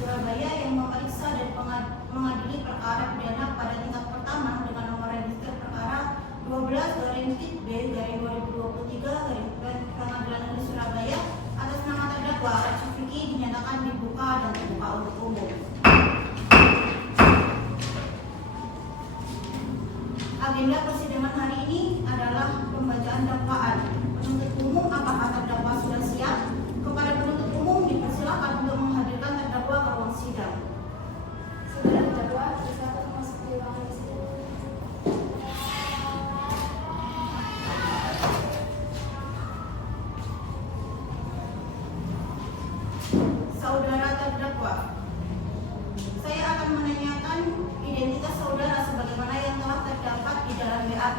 Surabaya yang memeriksa dan mengadili perkara pidana pada tingkat pertama dengan nomor register perkara 12/B/2023 Pengadilan Negeri Surabaya atas nama terdakwa Rachid Fikri dinyatakan dibuka dan terbuka untuk umum. Agenda persidangan hari ini adalah pembacaan dakwaan. Penuntut umum, apakah terdakwa sudah siap? Kepada penuntut umum dipersilakan untuk menghadirkan terdakwa ke ruang sidang. Saudara terdakwa, silakan masuk ke ruangan sidang. Saudara terdakwa, saya akan menanyakan identitas saudara sebagaimana yang telah terdapat di dalam BAP.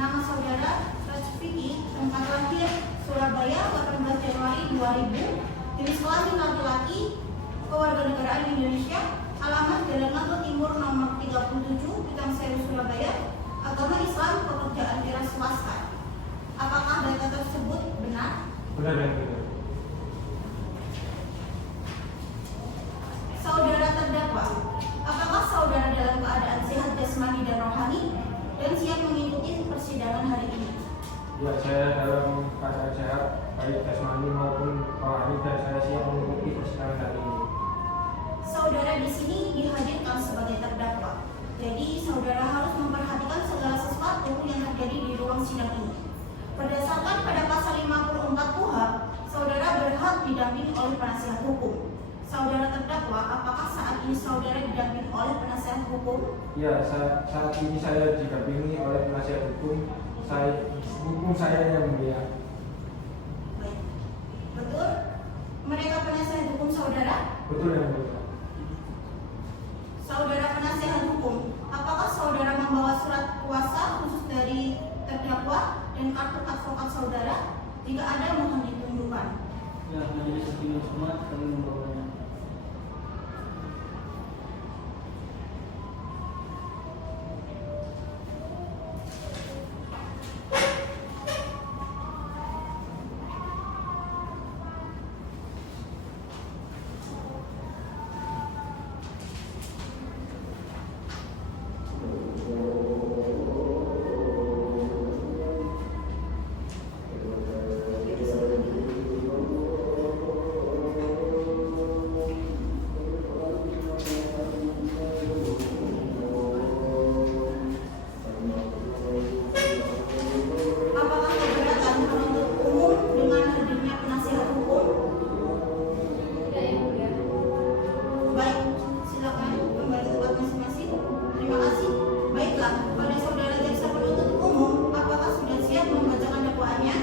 Nama saudara Rachid Fikri, tempat lahir Surabaya 18 Januari 2000, jenis kelamin laki-laki, kewarganegaraan Indonesia, alamat Jalan Ngagel Timur nomor 37, Pitang Sewu, Surabaya, agama Islam, pekerjaan wira swasta. Apakah data tersebut benar? Benar dan benar. Saudara terdakwa, apakah saudara dalam keadaan sehat jasmani dan rohani dan siap mengikuti persidangan hari ini? Ya, saya dalam keadaan sehat, baik jasmani maupun rohani, dan saya siap mengikuti persidangan hari ini. Saudara di sini dihadirkan sebagai terdakwa, jadi saudara harus memperhatikan segala sesuatu yang terjadi di ruang sidang ini. Berdasarkan pada pasal 54 KUHP, saudara berhak didampingi oleh penasihat hukum. Saudara terdakwa, apakah saat ini saudara didampingi oleh penasihat hukum? Ya, saat ini saya didampingi oleh penasihat hukum. Saya yang mulia. Baik. Betul? Mereka penasihat hukum saudara? Betul yang mulia. Saudara penasihat hukum, apakah saudara membawa surat kuasa khusus dari terdakwa dan kartu advokat saudara? Jika ada, mohon ditunjukkan. Ya, majelis hakim yang hormat, kami membawanya. Apakah keberatan penuntut umum dengan hadirnya penasihat hukum? Tidak, yang mulia. Baik, silakan kembali ke tempat masing-masing. Terima kasih. Baiklah, pada saudara jaksa penuntut umum, apakah sudah siap membacakan dakwaannya?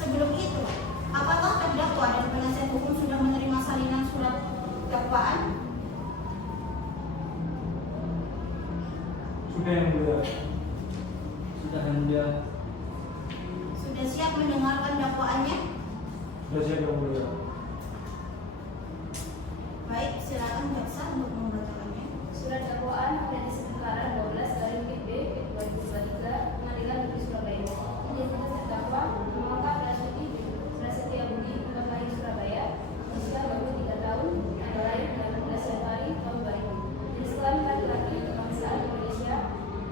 Sebelum itu, apakah terdakwa dan penasihat hukum sudah menerima salinan surat dakwaan? Sudah yang mulia. Sudah yang mulia. Sudah siap mendengarkan dakwaannya? Sudah siap yang mulia. Baik, silakan jaksa untuk membacakannya. Surat dakwaan Pengadilan Perkara 12/B/2023 Pengadilan Negeri Surabaya. Identitas terdakwa Muhammad Rachid Fikri, Prasetya Budi, tempat lahir Surabaya, usia 23 tahun, tanggal lahir 18 Januari tahun 2000. Jenis kelamin laki-laki, kebangsaan Indonesia,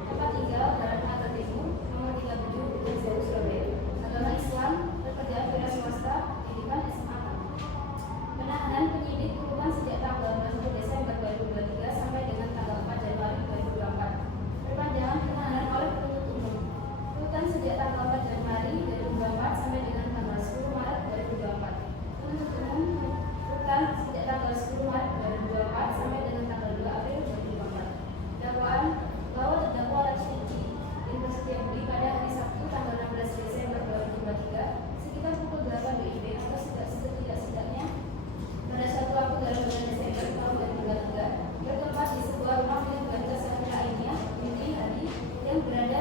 tempat tinggal Jalan Ngagel Timur, nomor 37, Pitang Sewu, Surabaya. Agama Islam, pekerjaan wira swasta, pendidikan SMA. Penahanan penyidik kurungan sejak tanggal 20 Desember 2023 sampai dengan tanggal 4 Januari 2024.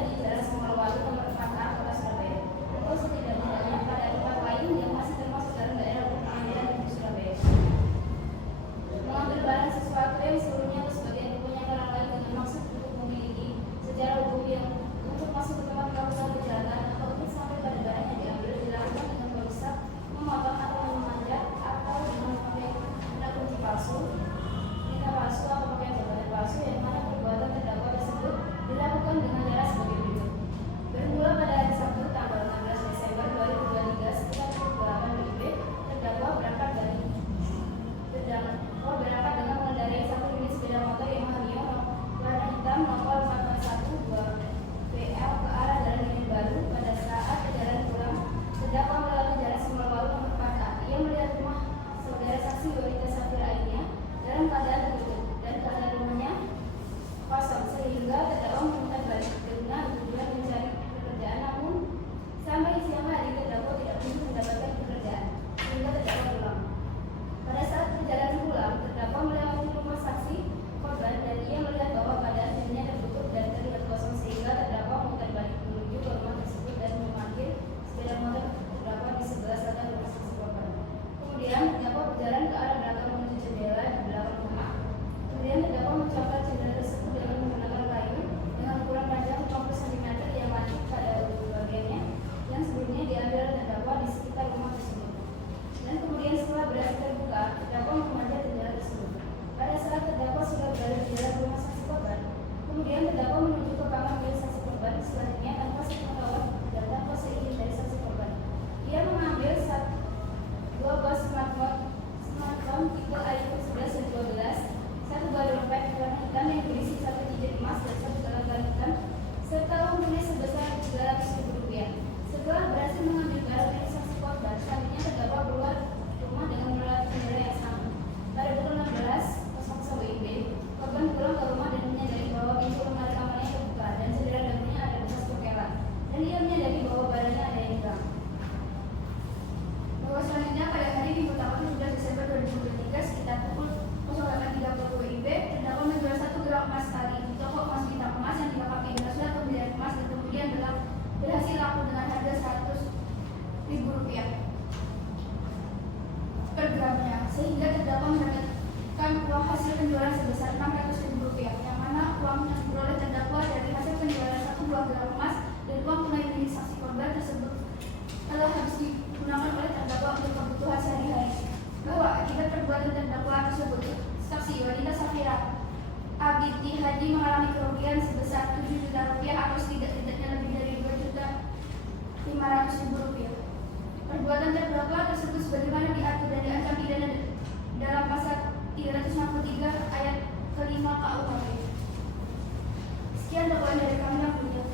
di Jalan Sumberwalu nomor 4A Kota Surabaya atau setidak-tidaknya pada tempat lain yang masih termasuk dalam daerah pengadilan negeri Surabaya. Mengambil barang sesuatu yang seluruhnya atau sebagian kepunyaan orang lain dengan maksud untuk memiliki secara hukum yang untuk masuk ke tempat melakukan kejahatan atau untuk sampai pada barang yang diambil dilakukan dengan merusak, memotong atau memanjat atau dengan memakai benda kunci palsu, tinta palsu atau pakai jabatan palsu yang mana perbuatan terdakwa tersebut dilakukan dengan cara sebagai berikut. Bermula pada hari Sabtu tanggal 16 Desember 2023 sekitar pukul 8 WIB, terdakwa berangkat dengan mengendarai satu unit sepeda motor Yamaha Mio warna hitam nomor 441 BL ke arah Jalan Unit Baru. Pada saat perjalanan pulang, terdakwa melewati Jalan Sumberwalu nomor 4A. Ia melihat rumah saudara saksi Yolita Safira Ainia dalam keadaan tertutup dan keadaan rumahnya kosong, sehingga terdakwa meminta balik dengan tujuan mencari pekerjaan, namun sampai siang hari terdakwa tidak kunjung mendapatkan pekerjaan sehingga terdakwa pulang. Pada saat perjalanan pulang, terdakwa melewati rumah saksi korban dan ia melihat bahwa keadaan rumahnya tertutup dan terlihat kosong, sehingga terdakwa memutar balik menuju ke rumah tersebut dan memarkir sepeda motor terdakwa di sebelah selatan rumah saksi korban. Kemudian terdakwa berjalan ke arah belakang menuju jendela di belakang rumah. Kemudian terdakwa mencongkel jendela tersebut dengan menggunakan kayu dengan ukuran panjang 50 cm yang lancip pada ujung bagiannya yang sebelumnya diambil terdakwa di sekitar rumah tersebut. Dan kemudian setelah berhasil terbuka, terdakwa memanjat jendela tersebut. Pada saat terdakwa sudah berada di dalam rumah saksi korban, kemudian terdakwa menuju ke kamar milik saksi korban selanjutnya tanpa sepengetahuan dan tanpa seizin dari saksi korban. Ia mengambil dua buah smartphone tipe iPhone 11 dan 12, satu buah dompet warna hitam yang berisi satu cincin emas dan satu gelang hitam, serta uang tunai sebesar Rp300.000. Setelah berhasil mengambil barang milik saksi korban, selanjutnya terdakwa keluar rumah dengan melewati jendela yang sama. Pada pukul 16.00 WIB, korban pulang ke rumah dan menyadari bahwa pintu lemari kamarnya terbuka dan jendela dapurnya ada bekas pokelan, dan ia menyadari bahwa barangnya ada yang hilang. Bahwa selanjutnya pada hari Minggu tanggal 17 Desember 2023 sekitar pukul 08.30 WIB, terdakwa menjual 1 gram emas tali di toko emas bintang emas yang dilengkapi dengan surat pembelian emas dan kemudian berhasil laku dengan harga Rp100.000 per gramnya, sehingga terdakwa mendapatkan uang hasil penjualan sebesar Rp600.000, yang mana uang yang diperoleh terdakwa dari hasil penjualan 1 buah gram emas dan uang tunai milik saksi korban tersebut telah habis digunakan oleh terdakwa untuk kebutuhan sehari-hari. Bahwa akibat perbuatan terdakwa tersebut, saksi Yolita Safira Abiti Hadi mengalami kerugian sebesar Rp7 juta atau setidak-tidaknya lebih dari Rp2.500.000. Perbuatan terdakwa tersebut sebagaimana diatur dan diancam pidana dalam pasal 363 ayat kelima KUHP. Sekian dakwaan dari kami yang mulia.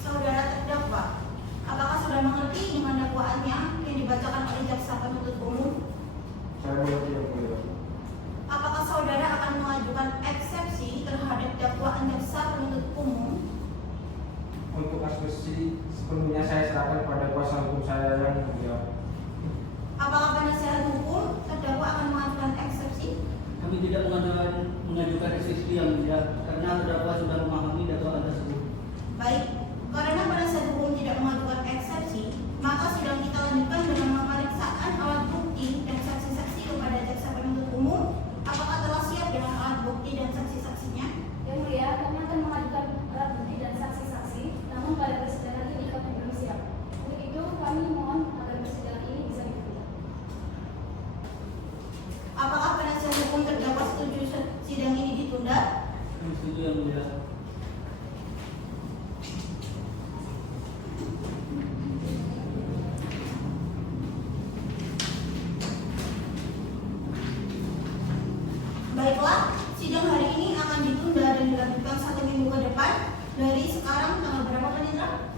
Saudara terdakwa, apakah sudah mengerti dengan dakwaannya yang dibacakan oleh jaksa penuntut umum? Saya mengerti yang mulia. Apakah saudara akan mengajukan eksepsi terhadap dakwaan jaksa penuntut umum? Untuk eksepsi sepenuhnya saya serahkan pada kuasa hukum saya yang mulia. Apakah penasehat hukum terdakwa akan mengajukan eksepsi? Kami tidak mengajukan eksepsi yang mulia karena terdakwa sudah memahami dakwaan tersebut. Baik, karena penasihat hukum tidak mengajukan eksepsi, maka sidang kita lanjutkan dengan pemeriksaan alat bukti dan saksi-saksi kepada jaksa penuntut umum. Apakah telah siap dengan alat bukti dan saksi-saksinya? Yang mulia, kami akan mengajukan alat bukti dan saksi-saksi, namun pada persidangan ini kami belum siap. Untuk itu, kami mohon agar persidangan ini bisa ditunda. Apakah penasihat hukum terdakwa setuju sidang ini ditunda? Kami setuju yang mulia. Baiklah, sidang hari ini akan ditunda dan dilanjutkan 1 minggu ke depan. Dari sekarang tanggal berapa Pak Indra?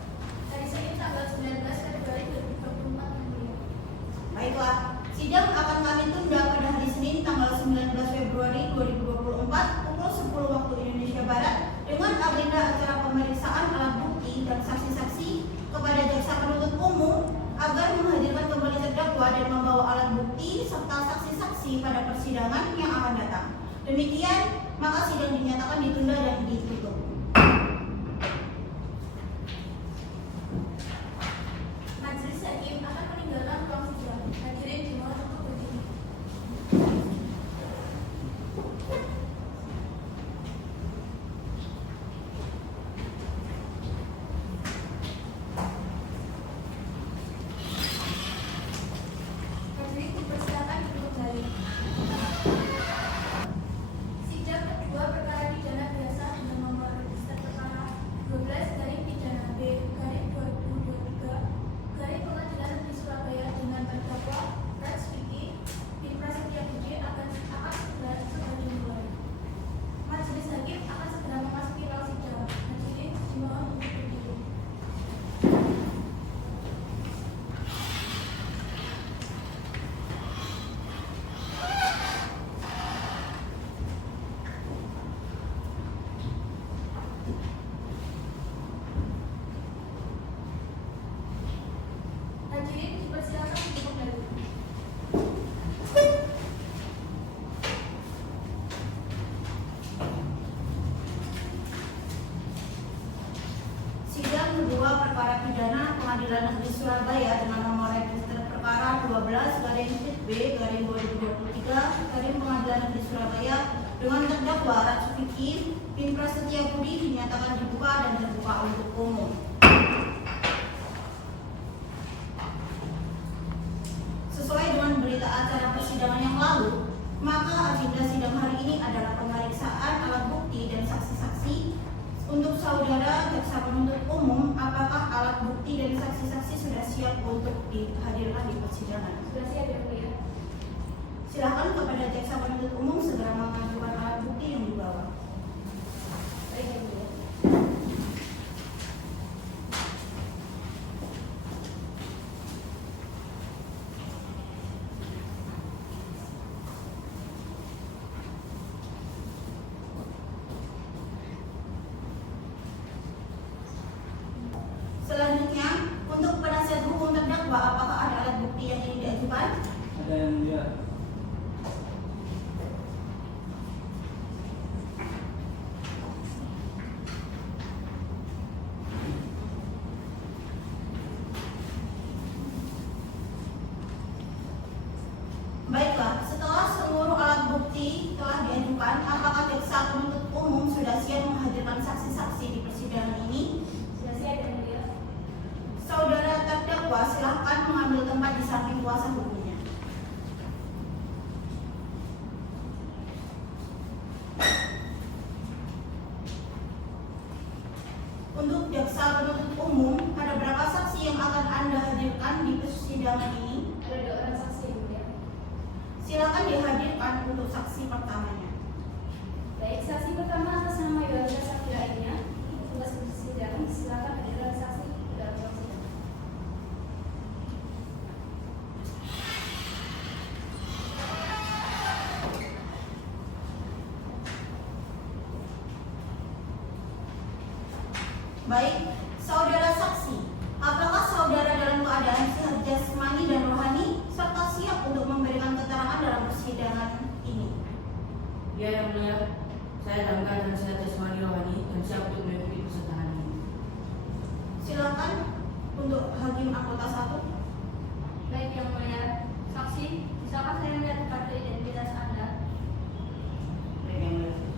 Dari Senin tanggal 19 Februari 2024. Baiklah, sidang akan kami tunda pada hari Senin tanggal 19 Februari 2024 pukul 10 waktu Indonesia Barat dengan agenda acara pemeriksaan alat bukti dan saksi-saksi kepada jaksa penuntut umum agar menghadirkan kembali terdakwa dan membawa alat bukti serta saksi-saksi pada persidangan yang akan datang. Demikian, maka sidang dinyatakan ditunda dan ditutup. perkara pidana Pengadilan Negeri Surabaya dengan nomor register perkara 12/B/2023 Pengadilan Negeri Surabaya dengan terdakwa Ratsu Vicky bin Prasetya Budi dinyatakan dibuka dan terbuka untuk umum. Sesuai dengan berita acara persidangan yang lalu, maka agenda sidang hari ini adalah pemeriksaan alat bukti dan saksi-saksi. Untuk saudara jaksa penuntut umum, apakah alat bukti dan saksi-saksi sudah siap untuk dihadirkan di persidangan? Sudah siap ya mulia. Silakan kepada jaksa penuntut umum segera mengajukan alat bukti yang dibawa. Baik ya mulia. Selanjutnya, untuk penasihat hukum terdakwa, apakah ada alat bukti yang ingin diajukan? Ada yang mulia. Baiklah, setelah seluruh alat bukti telah diajukan, apakah jaksa penuntut umum sudah siap menghadirkan saksi-saksi di persidangan ini? Sudah siap ya mulia. Saudara terdakwa silahkan mengambil tempat di samping kuasa hukumnya. Untuk jaksa penuntut umum, ada berapa saksi yang akan Anda hadirkan di persidangan ini? Ada 2 orang saksi ya mulia. Silakan dihadirkan untuk saksi pertamanya. Baik, saksi pertama atas nama Yohannes Safira Inya, tugas persidangan, silakan hadirkan saksi dalam persidangan. Baik, saudara saksi, apakah saudara dalam keadaan sehat jasmani dan rohani serta siap untuk memberikan keterangan dalam persidangan ini? Ya, yang mulia, saya dalam keadaan sehat jasmani rohani dan siap untuk mengikuti persidangan ini. Silakan untuk hakim anggota 1. Baik yang mulia, saksi, misalkan saya melihat kartu identitas Anda. Baik, yang mulia.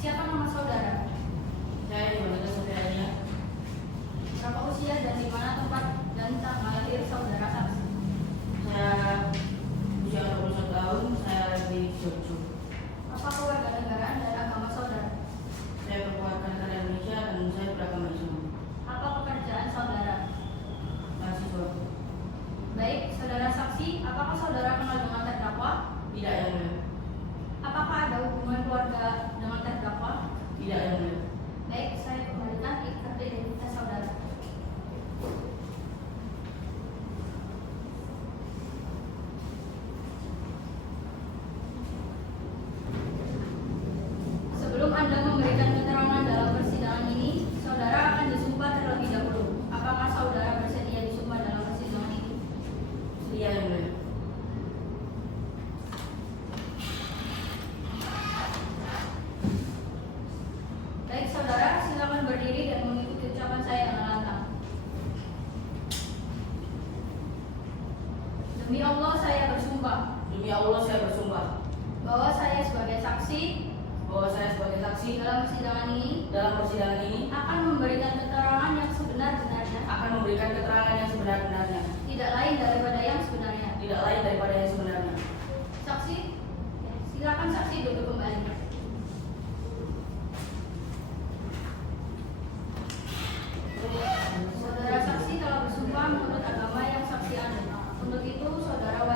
Siapa nama saudara? Saya Yohannes Safira Inya. Berapa usia dan di mana tempat dan tanggal lahir saudara saksi? Saya usia 21 tahun, saya di Jogja. Apa kewarganegaraan dan agama saudara? Saya berkeluarga negara Indonesia dan saya beragama Islam. Apa pekerjaan saudara? Mahasiswa. Baik, saudara saksi, apakah saudara kenal dengan terdakwa? Tidak, yang mulia. Apakah ada hubungan keluarga dengan terdakwa? Tidak, yang mulia. Baik, saya kembalikan kartu identitas saudara. Sebelum Anda memberikan keterangan dalam persidangan ini, saudara akan disumpah terlebih dahulu. Apakah saudara bersedia disumpah dalam persidangan ini? Sedia, yang mulia. Baik saudara, silakan berdiri dan mengikuti ucapan saya dengan lantang. Demi Allah saya bersumpah Demi Allah, saya bersumpah bahwa saya sebagai saksi bahwa saya sebagai saksi dalam persidangan ini akan memberikan keterangan yang sebenar-benarnya, memberikan keterangan yang sebenar-benarnya, tidak lain daripada yang sebenarnya. tidak lain daripada yang sebenarnya. Saksi, silakan saksi duduk kembali. Saudara saksi telah bersumpah menurut agama yang saksi anut. Untuk itu, saudara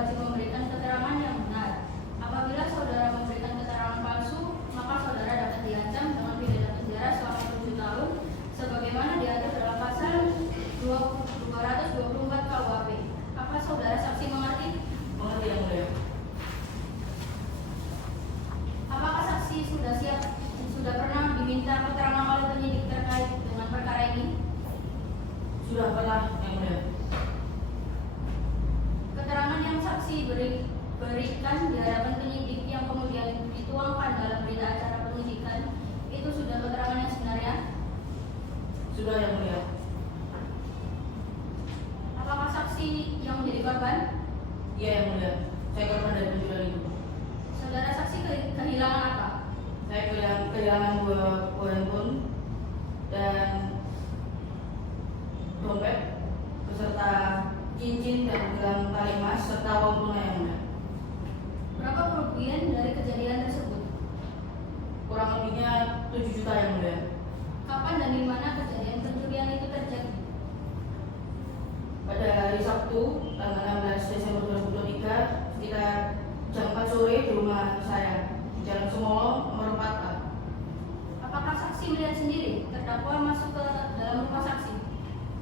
Sudah pernah yang mulia. Keterangan yang saksi berikan di hadapan penyidik yang kemudian dituangkan dalam berita acara penyidikan itu sudah keterangan yang sebenarnya? Sudah yang mulia. Apakah saksi yang menjadi korban? Iya yang mulia. Saya korban dari pencurian itu. Saudara saksi kehilangan apa? Saya kehilangan dua handphone dan dompet beserta cincin dan gelang tali emas serta uang tunai yang mulia. Berapa kerugian dari kejadian tersebut? Kurang lebihnya 7 juta yang mulia. Kapan dan di mana kejadian pencurian itu terjadi? Pada hari Sabtu tanggal 16 Desember 2023 sekitar jam 4 sore di rumah saya di Jalan Semolo nomor 4A. Apakah saksi melihat sendiri terdakwa masuk ke dalam rumah saksi?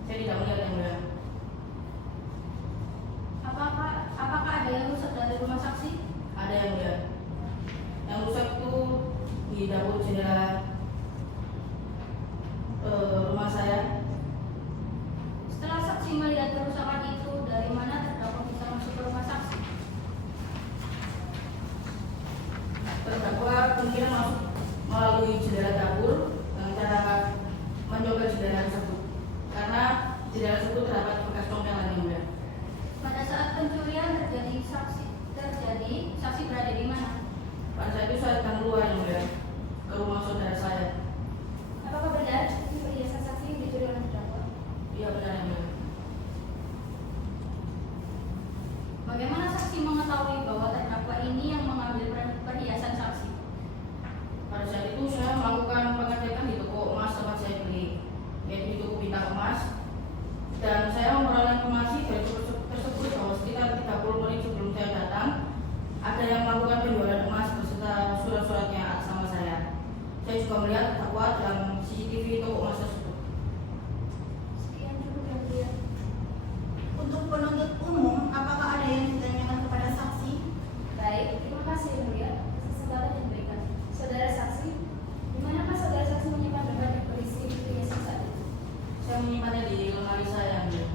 Saya tidak melihat yang mulia. Apakah ada yang rusak dari rumah saksi? Ada yang mulia. Yang rusak itu di dapur jendela rumah saya. Setelah saksi melihat kerusakan itu, dari mana terdakwa bisa masuk ke rumah saksi? Terdakwa kemungkinan masuk melalui jendela dapur dengan cara mencoba jendela tersebut karena jendela tersebut terdapat bekas comberan yang mulia. Pada saat pencurian terjadi, saksi berada di mana? Pada saat itu saya akan keluar yang mulia ke rumah saudara saya. Apakah benar ini perhiasan saksi yang dicuri oleh terdakwa? Iya benar yang mulia. Bagaimana saksi mengetahui bahwa terdakwa ini yang mengambil perhiasan saksi? Pada saat itu saya melakukan pengecekan di toko emas tempat saya beli, yaitu di toko bintang emas, dan saya memperoleh informasi dari toko tersebut bahwa sekitar 30 menit sebelum saya datang ada yang melakukan penjualan emas beserta surat-suratnya atas nama saya. Saya juga melihat terdakwa dalam CCTV toko emas tersebut. Sekian cukup yang mulia. Untuk penuntut umum, apakah ada yang ditanyakan kepada saksi? Baik, terima kasih yang mulia atas kesempatan yang diberikan. Saudara saksi, di manakah saudara saksi menyimpan berbagai berisi perhiasan saat itu? Saya menyimpannya di lemari saya yang mulia.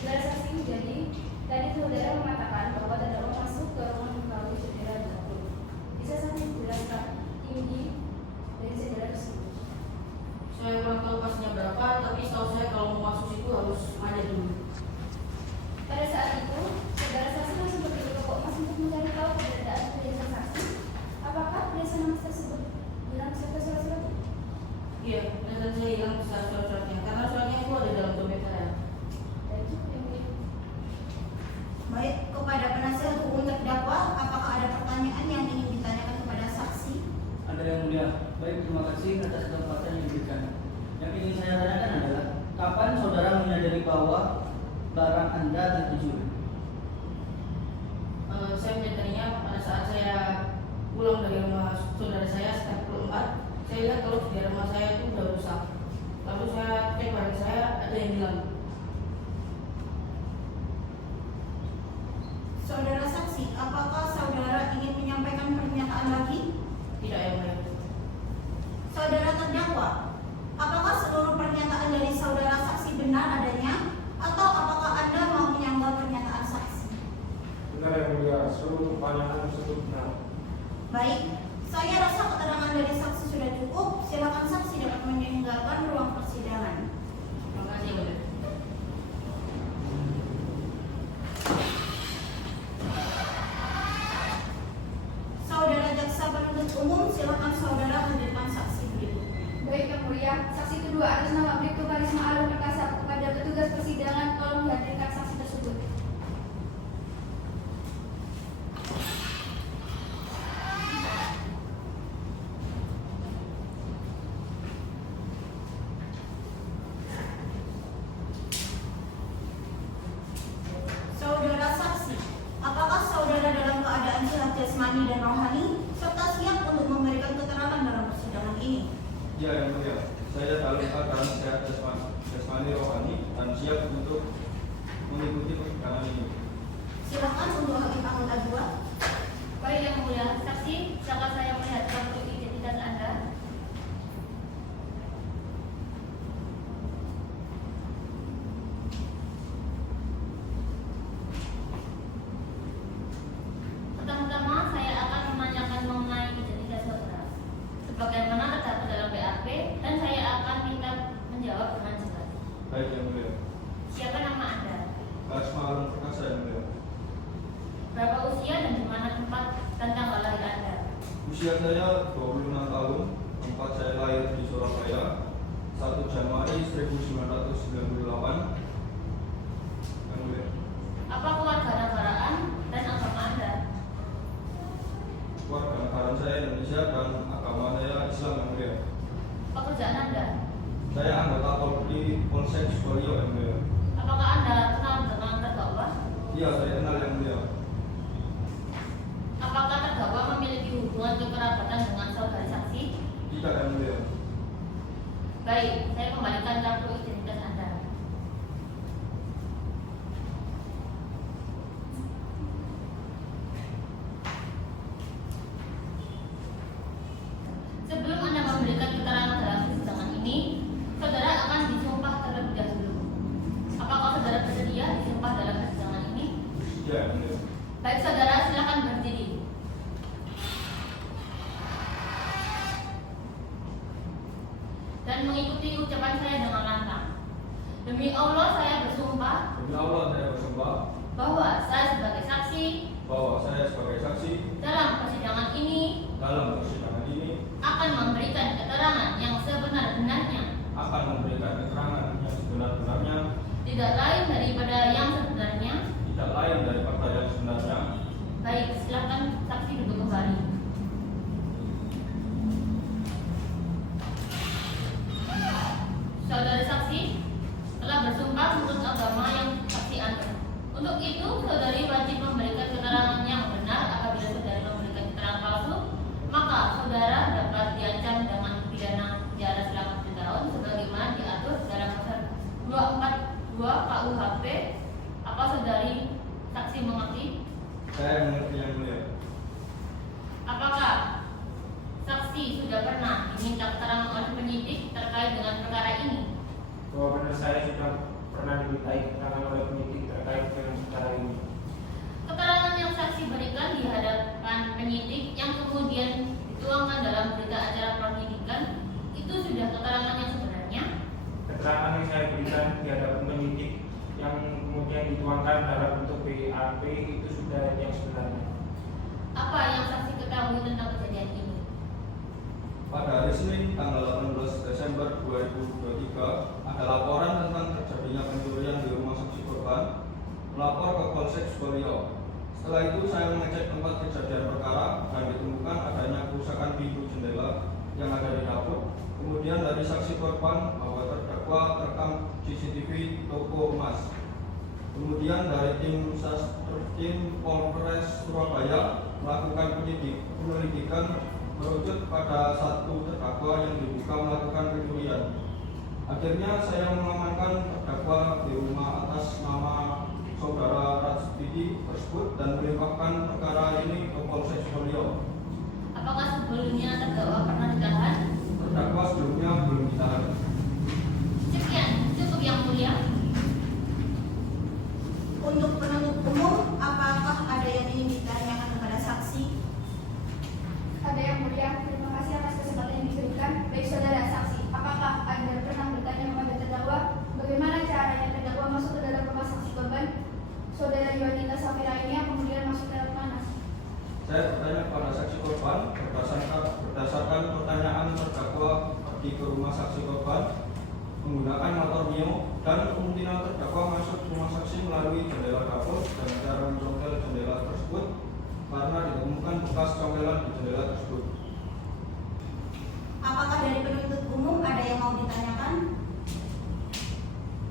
Saudara saksi, jadi tadi saudara mengatakan bahwa terdakwa masuk ke ruangan melalui jendela dapur. Bisa saksi menjelaskan tinggi dari jendela tersebut? Saya kurang tahu pastinya berapa, tapi setahu saya kalau mau masuk situ harus manjat dulu. Pada saat itu, saudara saksi langsung pergi ke toko emas untuk mencari tahu keberadaan perhiasan saksi. Apakah perhiasan emas tersebut hilang serta surat-suratnya? Iya, dan saya hilang beserta surat-suratnya karena suratnya itu ada dalam dompet saya. Dan cukup yang mulia. Baik, kepada penasihat hukum terdakwa, apakah ada pertanyaan yang ingin ditanyakan kepada saksi? Ada yang mulia. Baik, terima kasih atas kesempatan yang diberikan. Yang ingin saya tanyakan adalah kapan saudara menyadari bahwa barang Anda telah dicuri? Saya menyadarinya pada saat saya pulang dari rumah saudara saya sekitar pukul 4. Saya lihat kalau di rumah saya itu sudah rusak. Lalu saya cek barang saya ada yang hilang. Saudara saksi, apakah saudara ingin menyampaikan pernyataan lagi? Tidak yang mulia. Saudara terdakwa, apakah seluruh pernyataan dari saudara saksi benar adanya? Atau apakah Anda mau menyanggah pernyataan saksi? Benar yang mulia, seluruh pertanyaan tersebut benar. Baik, saya rasa keterangan dari saksi sudah cukup. Silakan saksi dapat meninggalkan ruang persidangan. Terima kasih yang mulia. Saudara jaksa penuntut umum, silakan saudara hadirkan saksi berikutnya. Baik yang mulia, saksi kedua atas nama Bribtu Karisma Alun Perkasa kepada petugas persidangan tolong dihadirkan saksi tersebut. Saudara saksi, apakah saudara dalam keadaan sehat jasmani dan rohani serta siap untuk memberikan keterangan dalam persidangan ini? Ya yang mulia, saya dalam keadaan sehat jasmani rohani dan siap untuk mengikuti persidangan ini. Silakan untuk hakim anggota 2. Baik yang mulia, saksi, silakan saya melihat kartu identitas Anda. Baik yang mulia. Siapa nama Anda? Asma Alun Perkasa yang mulia. Berapa usia dan di mana tempat dan tanggal lahir Anda? Usia saya 26 tahun, tempat saya lahir di Surabaya, 1 Januari 1998. Yang mulia. Apa kewarganegaraan dan agama Anda? Kewarganegaraan saya Indonesia dan agama saya Islam yang mulia. Pekerjaan Anda? Saya anggota Polri Polsek Sukoharjo yang mulia. Apakah Anda kenal dengan terdakwa? Iya, saya kenal yang mulia. Apakah terdakwa memiliki hubungan kekerabatan dengan saudara saksi? Tidak yang mulia. Baik, saya kembalikan kartu identitas Anda. Sebelum Anda memberikan keterangan dalam persidangan ini, saudara akan disumpah terlebih dahulu. Apakah saudara bersedia disumpah dalam persidangan ini? Iya yang mulia. Baik saudara, silakan berdiri. Dan mengikuti ucapan saya dengan lantang. Demi Allah saya bersumpah Demi Allah saya bersumpah bahwa saya sebagai saksi bahwa saya sebagai saksi dalam persidangan ini dalam persidangan ini akan memberikan keterangan yang sebenar-benarnya, akan memberikan keterangan yang sebenar-benarnya, tidak lain daripada yang sebenarnya. tidak lain daripada yang sebenarnya. Baik, silakan saksi duduk kembali. Saudara saksi telah bersumpah menurut agama yang saksi anut. Untuk itu, saudari wajib memberikan keterangan yang benar. Apabila saudari memberikan keterangan palsu, maka saudara dapat diancam dengan pidana penjara selama 7 tahun sebagaimana diatur dalam pasal 242 KUHP. Apa saudari saksi mengerti? Saya mengerti yang mulia. Apakah saksi sudah pernah diminta keterangan oleh penyidik terkait dengan perkara ini? Bahwa benar saya sudah pernah dimintai keterangan oleh penyidik terkait dengan perkara ini. Keterangan yang saksi berikan di hadapan penyidik yang kemudian dituangkan dalam berita acara penyidikan itu sudah keterangan yang sebenarnya? Keterangan yang saya berikan di hadapan penyidik yang kemudian dituangkan dalam bentuk BAP itu sudah yang sebenarnya. Apa yang saksi ketahui tentang kejadian ini? Pada hari Senin tanggal 18 Desember 2023 ada laporan tentang terjadinya pencurian di rumah saksi korban. Melapor ke Polsek Sukoharjo. Setelah itu saya mengecek tempat kejadian perkara dan ditemukan adanya kerusakan pintu jendela yang ada di dapur. Kemudian dari saksi korban bahwa terdakwa terekam CCTV toko emas. Kemudian dari tim Polres Surabaya melakukan penyelidikan merujuk pada satu terdakwa yang diduga melakukan pencurian. Akhirnya saya mengamankan terdakwa di rumah atas nama saudara Rasbidi tersebut dan melimpahkan perkara ini ke Polsek Sukoharjo. Apakah sebelumnya terdakwa pernah ditahan? Terdakwa sebelumnya belum ditahan. Sekian, cukup yang mulia. Untuk penuntut umum, apakah ada yang ingin ditanyakan kepada saksi? Ada yang mulia, terima kasih atas kesempatan yang diberikan. Baik saudara saksi, apakah Anda pernah bertanya kepada terdakwa bagaimana caranya terdakwa masuk ke dalam rumah saksi korban saudara Yuanita Safira ini yang kemudian masuk ke dalam mana? Saya bertanya kepada saksi korban berdasarkan pertanyaan terdakwa pergi ke rumah saksi korban menggunakan motor Mio dan kemungkinan terdakwa masuk rumah saksi melalui jendela dapur dan cara mencongkel jendela tersebut karena ditemukan bekas congkelan di jendela tersebut. Apakah dari penuntut umum ada yang mau ditanyakan?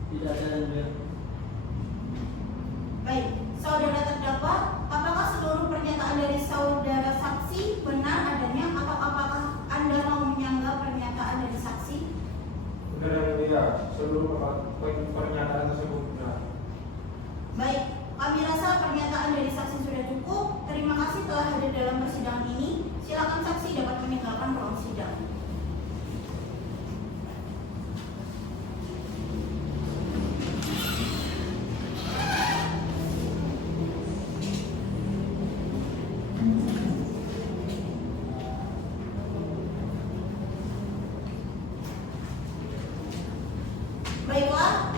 Tidak ada yang mulia. Baik, saudara terdakwa, apakah seluruh pernyataan dari saudara saksi benar adanya atau apakah Anda mau menyanggah pernyataan dari saksi? Benar yang mulia, seluruh pernyataan tersebut benar. Baik, kami rasa pernyataan dari saksi sudah cukup. Terima kasih telah hadir dalam persidangan ini. Silakan saksi dapat meninggalkan ruang sidang. Baiklah,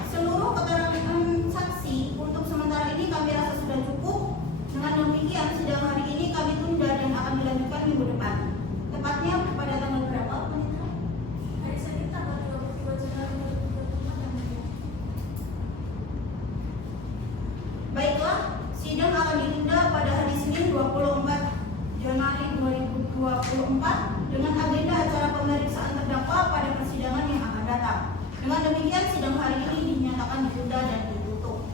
Dengan demikian, sidang hari ini kami tunda dan akan dilanjutkan minggu depan. Tepatnya pada tanggal berapa, Panitra? Hari Senin tanggal 22 Januari 2024 yang mulia. Baiklah, sidang akan ditunda pada hari Senin 24 Januari 2024 dengan agenda acara pemeriksaan terdakwa pada persidangan yang akan datang. Dengan demikian, sidang hari ini dinyatakan ditunda dan ditutup.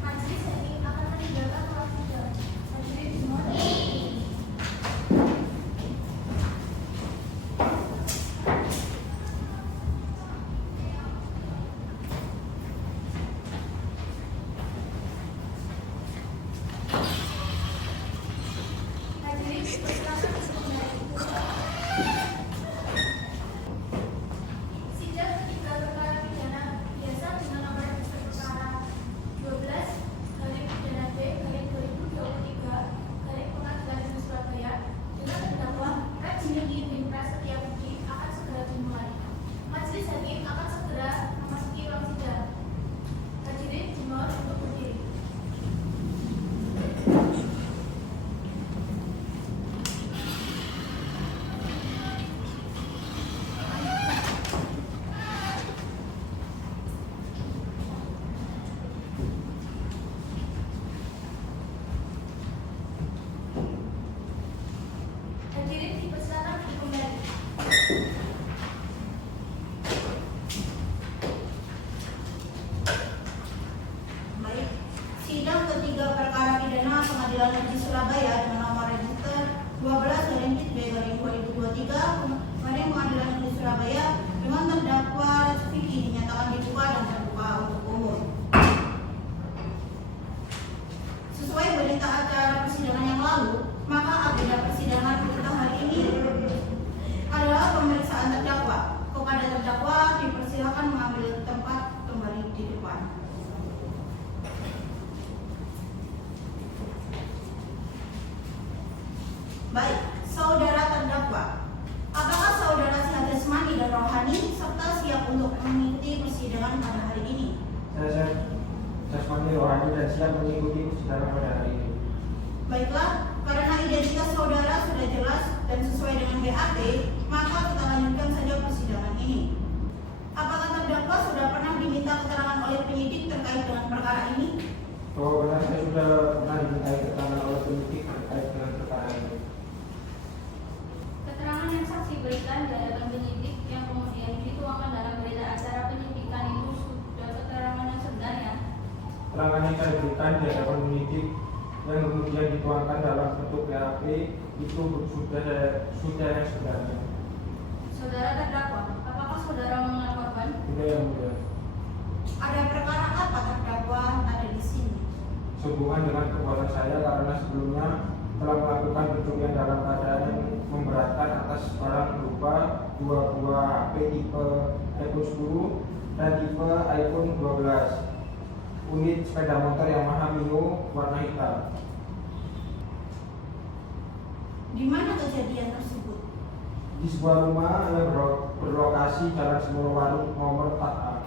Majelis ini akan meninggalkan ruang sidang. Majelis dimohon. Majelis persilakan kembali. Sidang ketiga perkara pidana biasa dengan nomor register perkara 12 garing pidana B garing 2023 garing Pengadilan Negeri Surabaya dengan terdakwa Rajinudi bin Prasetya Budi akan segera dimulai. Majelis hakim akan segera memasuki ruang sidang. Hadirin dimohon untuk berdiri. Hadirin dipersilakan untuk kembali. Baik, sidang ketiga perkara pidana Pengadilan Negeri Surabaya dengan nomor register 12/B/2023 garing Pengadilan Negeri Surabaya dengan terdakwa Vicky dinyatakan dibuka dan terbuka untuk umum. Sesuai berita acara persidangan yang lalu, maka agenda persidangan kita hari ini adalah pemeriksaan terdakwa. Kepada terdakwa dipersilakan mengambil tempat kembali di depan. Baik, saudara terdakwa, apakah saudara siap jasmani dan rohani serta siap untuk mengikuti persidangan pada hari ini? Saya jasmani rohani dan siap mengikuti persidangan pada hari ini. Baiklah, karena identitas saudara sudah jelas dan sesuai dengan BAP, maka kita lanjutkan saja persidangan ini. Apakah terdakwa sudah pernah diminta keterangan oleh penyidik terkait dengan perkara ini? Bahwa benar saya sudah pernah dimintai keterangan oleh penyidik terkait dengan perkara ini. Keterangan yang saksi berikan di hadapan penyidik yang kemudian dituangkan dalam berita acara penyidikan itu sudah keterangan yang sebenarnya. Keterangan yang saya berikan di hadapan penyidik yang kemudian dituangkan dalam bentuk BAP itu sudah yang sebenarnya. Saudara terdakwa, apakah saudara mengenal korban? Sudah yang mulia. Ada perkara apa terdakwa ada di sini? Sehubungan dengan perbuatan saya karena sebelumnya telah melakukan pencurian dalam keadaan yang memberatkan atas barang berupa 2 buah HP tipe iPhone 10 dan tipe iPhone 12, unit sepeda motor Yamaha Mio warna hitam. Di mana kejadian tersebut? Di sebuah rumah yang berlokasi Jalan Semulawari nomor 4A.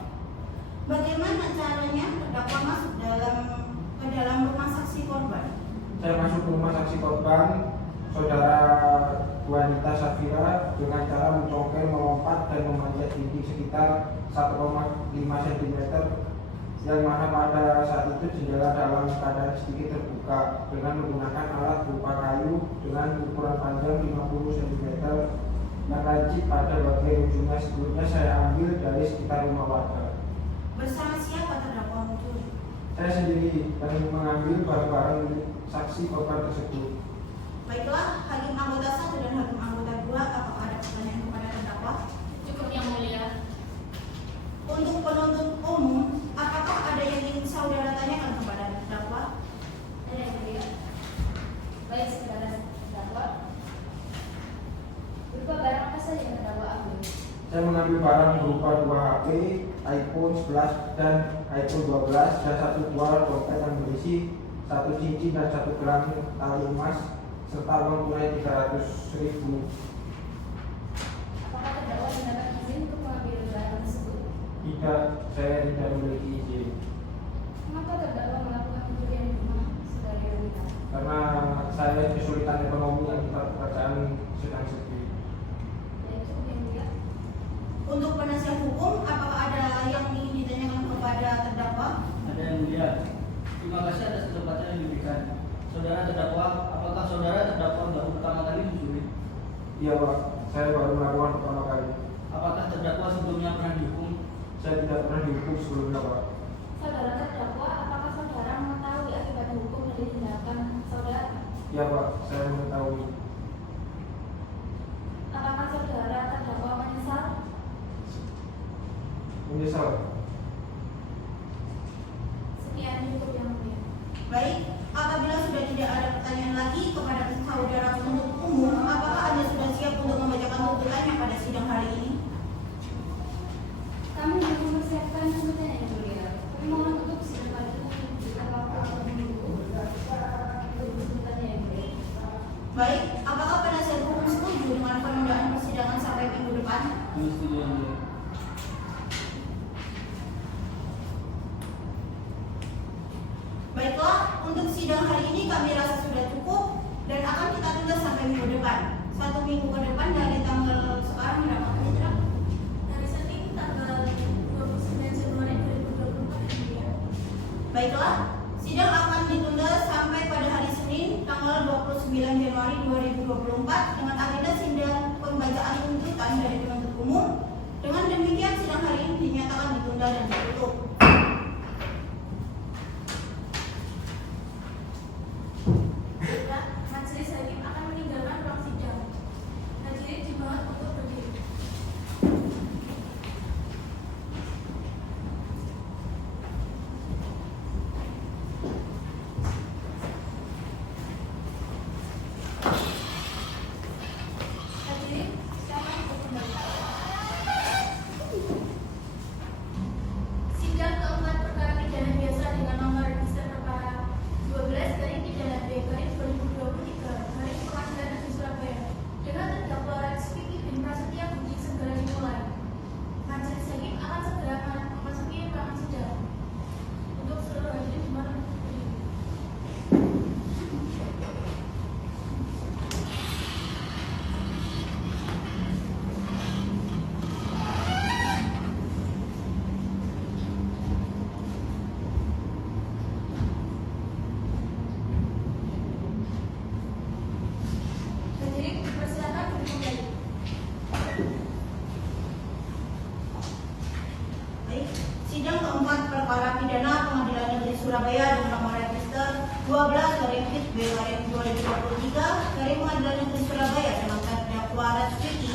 Bagaimana caranya terdakwa masuk ke dalam rumah saksi korban? Saya masuk ke rumah saksi korban, saudara wanita Safira, dengan cara mencongkel, melompat dan memanjat dinding sekitar 1,5 cm yang mana pada saat itu jendela dalam keadaan sedikit terbuka dengan menggunakan alat berupa kayu dengan ukuran panjang 50 cm yang lancip pada bagian ujungnya. Sebelumnya saya ambil dari sekitar rumah warga. Bersama siapa terdakwa mencuri? Saya sendiri dan mengambil barang-barang milik saksi korban tersebut. Baiklah, hakim anggota 1 dan hakim anggota 2, apakah ada pertanyaan kepada terdakwa? Cukup yang mulia. Untuk penuntut umum, apakah ada yang ingin saudara tanyakan kepada terdakwa? Ada yang mulia. Baik, saudara terdakwa. Berupa barang apa saja yang terdakwa ambil? Saya mengambil barang berupa 2 HP, iPhone 11 dan iPhone 12 dan 1 buah dompet yang berisi 1 cincin dan 1 gelang tali emas serta uang tunai 300.000. Apakah terdakwa mendapat izin untuk mengambil barang tersebut? Tidak, saya tidak memiliki izin. terkait kesulitan ekonomi akibat pekerjaan sedang sepi. Dan itu yang mulia. Untuk penasihat hukum, apakah ada yang ingin ditanyakan kepada terdakwa? Ada yang mulia. Terima kasih atas kesempatan yang diberikan. Saudara terdakwa, apakah saudara terdakwa baru pertama kali mencuri? Iya Pak, saya baru melakukan pertama kali. Apakah terdakwa sebelumnya pernah dihukum? Saya tidak pernah dihukum sebelumnya Pak. Saudara terdakwa, apakah saudara mengetahui akibat hukum dari tindakan saudara? Iya Pak, saya mengetahui. Apakah saudara terdakwa menyesal? Menyesal. Sekian cukup yang mulia. Baik, apabila sudah tidak ada pertanyaan lagi kepada saudara penuntut umum, apakah Anda sudah siap untuk membacakan tuntutannya pada sidang hari ini? Kami belum mempersiapkan tuntutan yang mulia. Kami mohon untuk sidang pada kita waktu terlebih dulu. Tuntutannya yang mulia. Baik, apakah penasihat hukum setuju dengan penundaan persidangan sampai minggu depan? Kami setuju yang mulia. Baiklah, untuk sidang hari ini kami rasa sudah cukup dan akan kita tunda sampai minggu depan. 1 minggu ke depan dari tanggal sekarang berapa Mitra? Hari Senin tanggal 29 Januari 2024 ya. Baiklah, sidang akan ditunda sampai pada hari Senin tanggal 29 Januari 2024 dengan agenda sidang pembacaan tuntutan dari penuntut umum. Dengan demikian sidang hari ini dinyatakan ditunda dan ditutup. Majelis hakim akan meninggalkan ruang sidang. Hadirin dimohon untuk berdiri. Hadirin, silakan untuk kembali. Sidang keempat perkara pidana biasa dengan nomor register perkara 12 garing pidana B garing 2023 garing Pengadilan Negeri Surabaya dengan terdakwa Rizky bin Prasetya Budi segera dimulai. Majelis hakim akan segera memasuki ruangan sidang. Untuk seluruh hadirin dimohon untuk berdiri. Hadirin dipersilakan duduk kembali. Baik, sidang keempat perkara pidana Pengadilan Negeri Surabaya dengan nomor register 12 garing PIT B garing 2023 garing Pengadilan Negeri Surabaya dengan terdakwa Rizky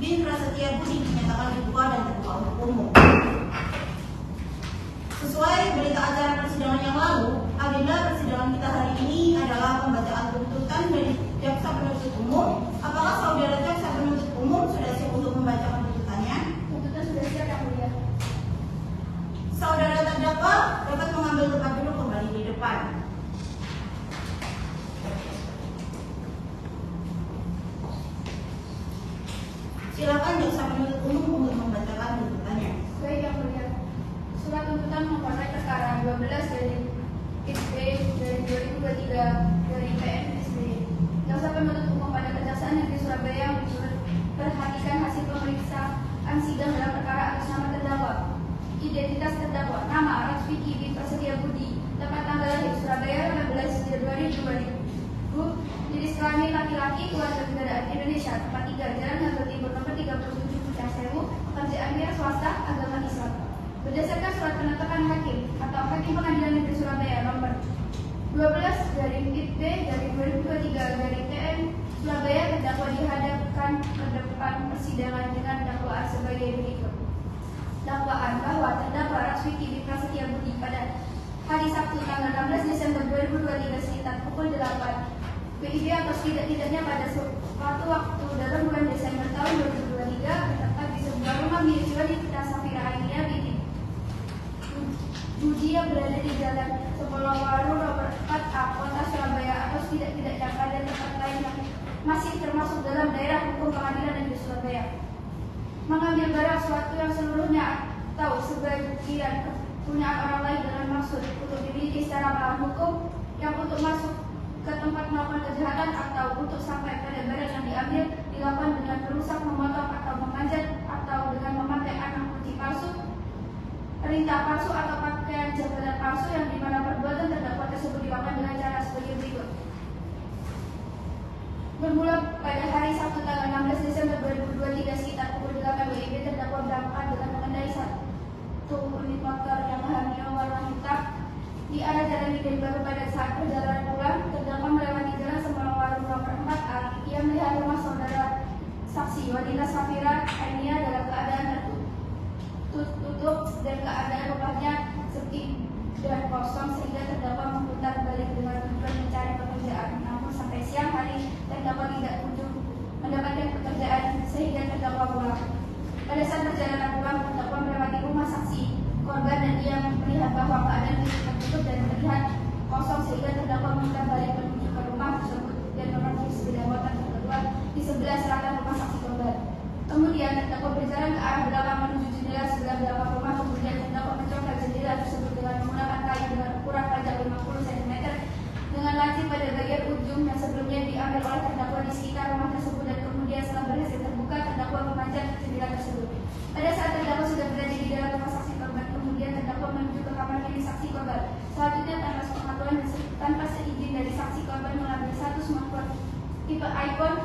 bin Prasetya Budi dinyatakan dibuka dan terbuka untuk umum. Sesuai berita acara persidangan yang lalu, agenda persidangan kita hari ini adalah pembacaan tuntutan dari jaksa penuntut umum. Apakah saudara jaksa penuntut umum sudah siap untuk membacakan tuntutannya? Tuntutan sudah siap yang mulia. Saudara terdakwa dapat mengambil tempat duduk kembali di depan. Silakan jaksa penuntut umum untuk membacakan tuntutannya. Baik yang mulia. Surat tuntutan memperoleh perkara 12 dari PIT B dari 2023 dari PN SBY. Jaksa penuntut umum pada Kejaksaan Negeri Surabaya memperhatikan hasil pemeriksaan sidang dalam perkara atas nama terdakwa. Identitas terdakwa, nama Rizky bin Prasetya Budi, tempat tanggal lahir Surabaya 15 Januari 2000, jenis kelamin laki-laki, keluarga negaraan Indonesia, tempat tinggal Jalan Ngagel Timur nomor 37 Bintang Sewu, pekerjaannya swasta, agama Islam. Berdasarkan surat penetapan hakim atau Hakim Pengadilan Negeri Surabaya nomor 12 dari PIT B dari 2023 dari TN Surabaya, terdakwa dihadapkan ke depan persidangan dengan dakwaan sebagai berikut. Dakwaan bahwa terdakwa Rizky bin Prasetya Budi pada hari Sabtu tanggal 16 Desember 2023 sekitar pukul 8 PIB atau tidak-tidaknya pada suatu waktu dalam bulan Desember tahun 2023 bertempat di sebuah rumah milik wanita Safira Ainia binti Budi yang berada di Jalan Sepolowaru nomor 4A Kota Surabaya atau tidak-tidaknya pada tempat lain yang masih termasuk dalam daerah hukum Pengadilan Negeri Surabaya. Mengambil barang suatu yang seluruhnya atau sebagian punya orang lain dengan maksud untuk dimiliki secara melawan hukum yang untuk masuk ke tempat melakukan kejahatan atau untuk sampai pada barang yang diambil dilakukan dengan merusak, memotong atau memanjat atau dengan memakai anak kunci palsu, perintah palsu atau pakaian jabatan palsu yang dimana perbuatan terdakwa tersebut dilakukan dengan cara sebagai berikut. Bermula pada hari Sabtu tanggal 16 Desember 2023 sekitar pukul 8 WIB terdakwa berangkat dengan mengendarai satu unit motor Yamaha Mio warna hitam di arah Jalan Medan Baru. Pada saat perjalanan pulang, terdakwa melewati jalan Semolong Warung nomor 4 A. Ia melihat rumah saudara saksi wanita Safira Ainia dalam keadaan tertutup dan keadaan rumahnya sepi dan kosong, sehingga terdakwa memutar balik dengan tujuan mencari pekerjaan. Namun sampai siang hari terdakwa tidak kunjung mendapatkan pekerjaan sehingga terdakwa pulang. Pada saat perjalanan pulang, terdakwa melewati rumah saksi korban dan dia melihat bahwa keadaan itu tertutup dan terlihat kosong, sehingga terdakwa memutar balik menuju ke rumah tersebut dan memarkir sepeda motor kedua di sebelah selatan rumah saksi korban. Kemudian terdakwa berjalan ke arah belakang menuju jendela sebelah belakang rumah. Kemudian terdakwa mencongkel jendela tersebut dengan menggunakan kayu dengan ukuran panjang 50 cm dengan laci pada bagian ujung yang sebelumnya diambil oleh terdakwa di sekitar rumah tersebut, dan kemudian setelah berhasil terbuka, terdakwa memanjat jendela tersebut. Pada saat terdakwa sudah berada di dalam rumah saksi korban, kemudian terdakwa menuju ke kamar milik saksi korban. Selanjutnya tanpa sepengetahuan dan tanpa seizin dari saksi korban mengambil satu smartphone tipe iPhone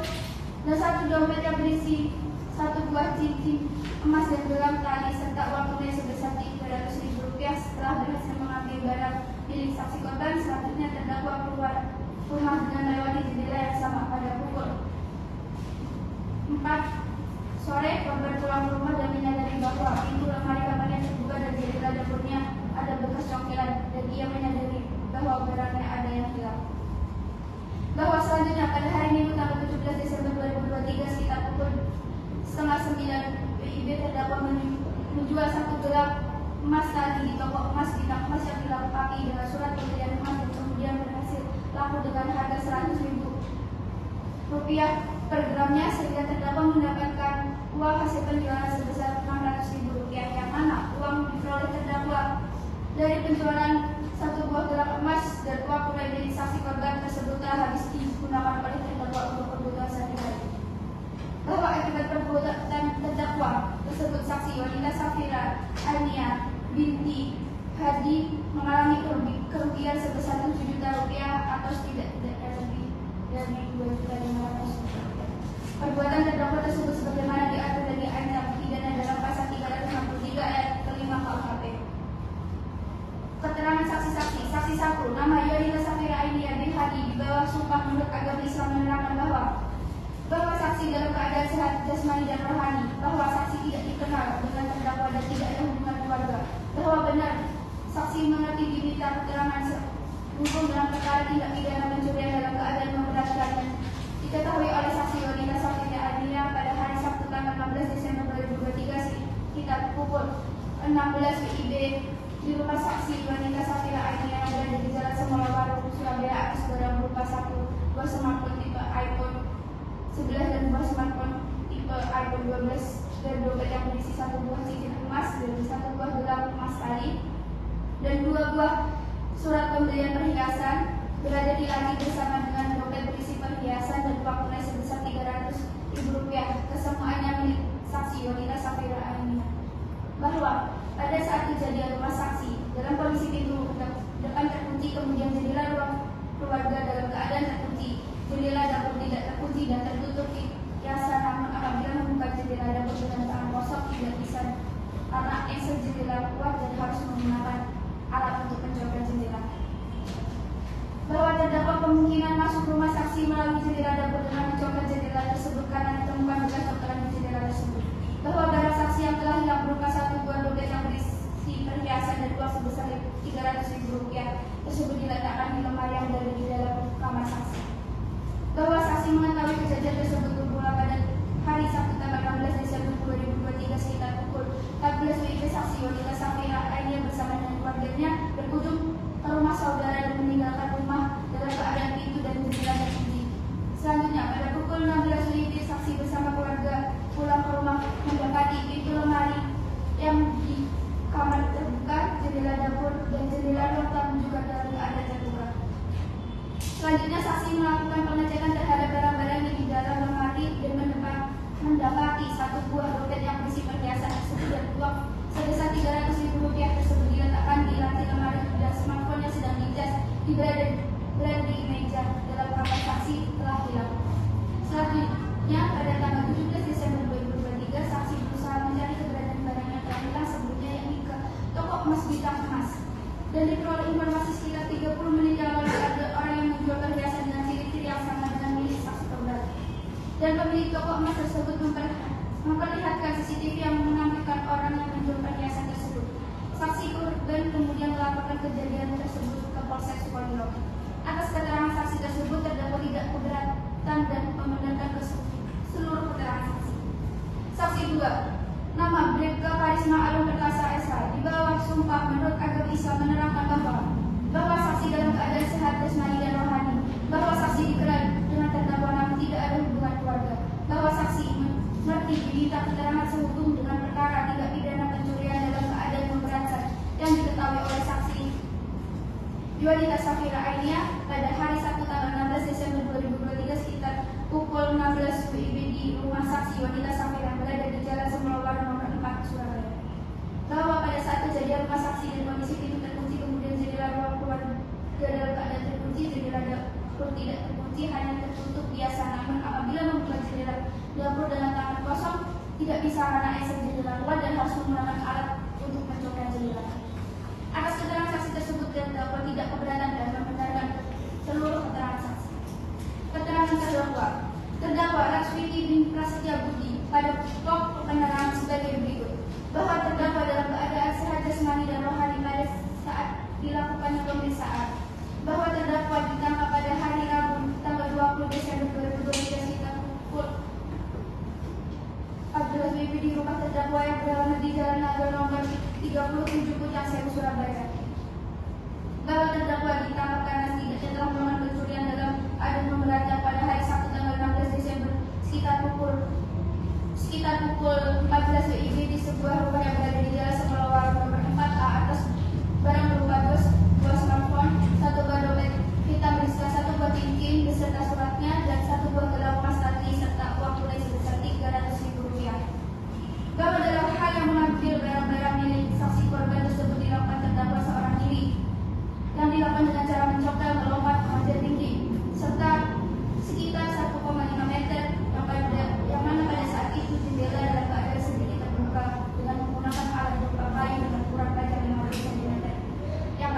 dan satu dompet yang berisi satu buah cincin emas dan gelang tali serta uang tunai sebesar Rp300.000. Setelah berhasil mengambil barang milik saksi korban, selanjutnya terdakwa keluar rumah dengan melewati jendela yang sama. Pada pukul 4 sore, korban pulang ke rumah dan menyadari bahwa pintu lemari kamarnya terbuka dan jendela dapurnya ada bekas congkelan, dan ia menyadari bahwa barangnya ada yang hilang. Bahwa selanjutnya pada hari Minggu tanggal 17 Desember 2023 sekitar pukul 8:30 WIB terdakwa menjual satu gelang emas tali di toko emas bintang emas yang dilengkapi dengan surat pembelian emas dan kemudian berhasil laku dengan harga Rp100.000 per gramnya, sehingga terdakwa mendapatkan uang hasil penjualan sebesar Rp600.000, yang mana uang diperoleh terdakwa dari penjualan satu buah gelang emas dan uang tunai dari saksi korban tersebut telah habis digunakan oleh terdakwa untuk kebutuhan sehari-hari. Bahwa akibat perbuatan terdakwa tersebut, saksi wanita Safira Ainia binti Hadi mengalami kerugian sebesar Rp7 juta atau tidak lebih dari Rp2.500.000. Perbuatan terdakwa tersebut sebagaimana diatur dari ancaman pidana dalam pasal 363 ayat kelima KUHP. Keterangan saksi-saksi. Saksi 1, nama Yolita Safira Ainia bin Hadi di bawah sumpah menurut agama Islam menerangkan bahwa saksi dalam keadaan sehat jasmani dan rohani, bahwa saksi tidak dikenal dengan terdakwa dan tidak ada hubungan keluarga, bahwa benar saksi mengerti diminta keterangan hukum dalam perkara tindak pidana pencurian dalam keadaan memberatkan yang diketahui oleh saksi wanita Safira Ainia pada hari Sabtu tanggal 16 Desember 2023 sekitar pukul 16 WIB di rumah saksi wanita Safira Ainia yang berada di Jalan Semolong Warung, Surabaya atas barang berupa satu buah smartphone tipe iPhone 11 dan buah smartphone tipe iPhone 12 dan dompet yang berisi satu buah cincin emas dan satu buah gelang emas tali dan dua buah surat pembelian perhiasan berada di laci bersama dengan dompet berisi perhiasan dan uang tunai sebesar Rp300.000. Kesemuanya milik saksi wanita Safira Ainia. Bahwa pada saat kejadian rumah saksi dalam kondisi pintu depan terkunci, kemudian jendela ruang keluarga dalam keadaan terkunci, jendela dapur tidak terkunci dan tertutup biasa, namun apabila membuka jendela dapur dengan tangan kosong tidak bisa karena eksel jendela kuat dan harus menggunakan alat untuk mencongkel jendela. Bahwa terdapat kemungkinan masuk rumah saksi melalui jendela dapur dengan mencongkel jendela tersebut karena ditemukan bekas congkelan di jendela tersebut. Bahwa barang saksi yang telah hilang berupa satu buah dompet yang berisi perhiasan dan uang sebesar Rp300.000 tersebut diletakkan di lemari yang berada di dalam kamar saksi. Bahwa saksi mengetahui kejadian tersebut bermula pada hari Sabtu tanggal 16 Desember berada di meja dalam kamar saksi telah hilang. Selanjutnya, pada tanggal 17 Desember 2023, saksi berusaha mencari keberadaan barang yang telah hilang sebelumnya, yakni ke toko emas Bintang Emas. Dan diperoleh informasi sekitar 30 menit yang lalu ada orang yang menjual perhiasan dengan ciri-ciri yang sama dengan milik saksi korban. Dan pemilik toko emas tersebut memperlihatkan CCTV yang menampilkan orang yang menjual perhiasan tersebut. Saksi korban kemudian melaporkan kejadian tersebut ke Polsek Sukoharjo. Atas keterangan saksi tersebut, terdakwa tidak keberatan dan membenarkan seluruh keterangan saksi. Saksi 2, nama Bribka Karisma Alun Perkasa SH, di bawah sumpah menurut agama Islam menerangkan bahwa saksi dalam keadaan sehat jasmani dan rohani, bahwa saksi dikenal dengan terdakwa namun tidak ada hubungan keluarga, bahwa saksi mengerti diminta keterangan sehubung dengan perkara tindak pidana pencurian dalam keadaan memberatkan yang diketahui oleh saksi Yuanita Safira Ainia pada hari Sabtu tanggal 16 Desember 2023 sekitar pukul 16 WIB di rumah saksi Yuanita Safira yang berada di Jalan Semelawar nomor 4 Surabaya. Bahwa pada saat kejadian rumah saksi dan kondisi pintu terkunci, kemudian jendela ruang keluar dalam keadaan terkunci, jendela dapur tidak terkunci, hanya tertutup biasa. Namun apabila membuka jendela dapur dengan tangan kosong, tidak bisa karena esek jendela luar dan harus menggunakan alat untuk mencopot jendela. Atas keterangan saksi tersebut, terdakwa tidak keberatan dan membenarkan seluruh keterangan saksi. Keterangan terdakwa Raswiti bin Prasetya Budi pada pokok penerangan sebagai berikut: bahwa terdakwa dalam keadaan sehat jasmani dan rohani pada saat dilakukannya pemeriksaan, bahwa terdakwa ditangkap pada hari Rabu tanggal 20 Desember 2023 sekitar pukul 14 WIB di rumah terdakwa yang beralamat di Jalan Naga nomor 37 Pucang Sewu, Surabaya. Bahwa terdakwa ditangkap karena setidaknya telah melakukan pencurian dalam keadaan memberatkan pada hari Sabtu tanggal 16 Desember sekitar pukul 14 WIB di sebuah rumah yang berada di Jalan Semelawar nomor 4A. Atas barang berupa dua smartphone, 1 buah dompet hitam berisi 1 buah cincin beserta suratnya, dan 1 buah gelang emas tali serta uang tunai sebesar Rp300.000. Bahwa dalam hal yang mengambil barang-barang milik saksi korban tersebut dilakukan terdakwa seorang diri, yang dilakukan dengan cara mencopel, melompat, memanjat tinggi, serta sekitar 1,5 meter, yang mana pada saat itu jendela dalam keadaan sedikit terbuka dengan menggunakan alat berupa kayu dengan ukuran panjang 50 cm yang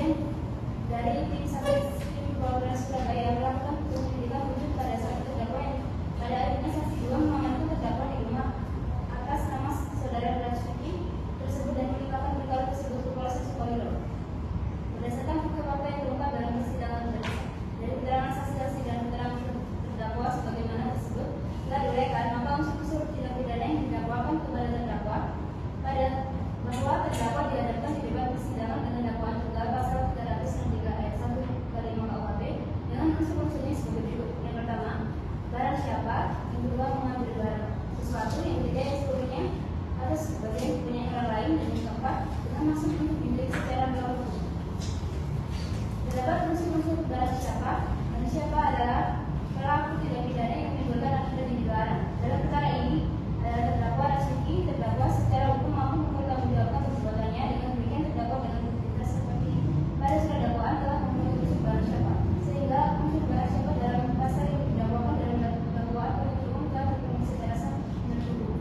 Kemudian dari tim Satgas Polres Surabaya melakukan penyelidikan wujud pada saat terdakwa yang pada akhirnya saksi 2 mengamankan terdakwa di rumah atas nama saudara Rasuki tersebut dan melimpahkan perkara tersebut ke Polsek Sukolilo. Berdasarkan fakta yang terungkap dalam persidangan dari keterangan saksi-saksi dan keterangan terdakwa sebagaimana tersebut telah diuraikan, maka unsur-unsur tindak pidana yang didakwakan kepada terdakwa pada bahwa terdakwa dihadapkan di debat persidangan dengan dakwaan tunggal pasal 363 ayat 1 ke 5 KUHP dengan unsur-unsurnya sebagai berikut. Yang pertama, barang siapa, yang kedua mengambil barang sesuatu, yang ketiga yang seluruhnya atau sebagian punya orang lain, dan yang keempat dengan maksud untuk dimiliki secara melawan. Terdapat unsur-unsur barang siapa adalah pelaku tindak pidana yang menimbulkan akibat yang dilarang. Dalam perkara ini adalah terdakwa Rasuki, terdakwa secara hukum mampu mempertanggungjawabkan perbuatannya, dengan demikian terdakwa dengan integritas seperti pada surat dakwaan telah memenuhi unsur barang siapa, sehingga unsur barang siapa dalam pasal yang didakwakan dalam dakwaan penuntut umum telah terpenuhi secara sah menurut hukum.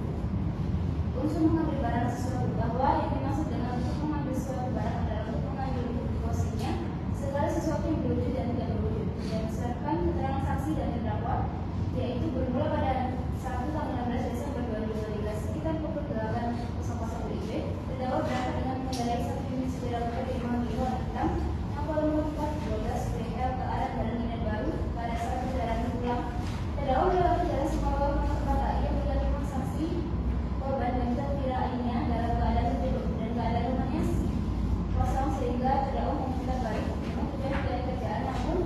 Unsur mengambil barang sesuatu, bahwa yang dimaksud dengan untuk mengambil suatu barang adalah untuk mengambil posisinya segala sesuatu yang berwujud dan tidak berwujud, dan berdasarkan keterangan saksi dan terdakwa, yaitu bermula pada 1 tanggal 16 Desember 2013 sekitar pukul 8.00 WIB, terdakwa berangkat dengan mengendarai satu unit sepeda motor di rumah Milo hitam yang volume 412 BL ke arah Jalan Indah Baru. Pada saat perjalanan pulang, terdakwa melewati jalan Sukolilo Kota. Ia melihat rumah saksi korban dan terkira lainnya dalam keadaan tertidur dan keadaan rumahnya kosong, sehingga terdakwa memutar balik untuk tujuan mencari kerjaan, namun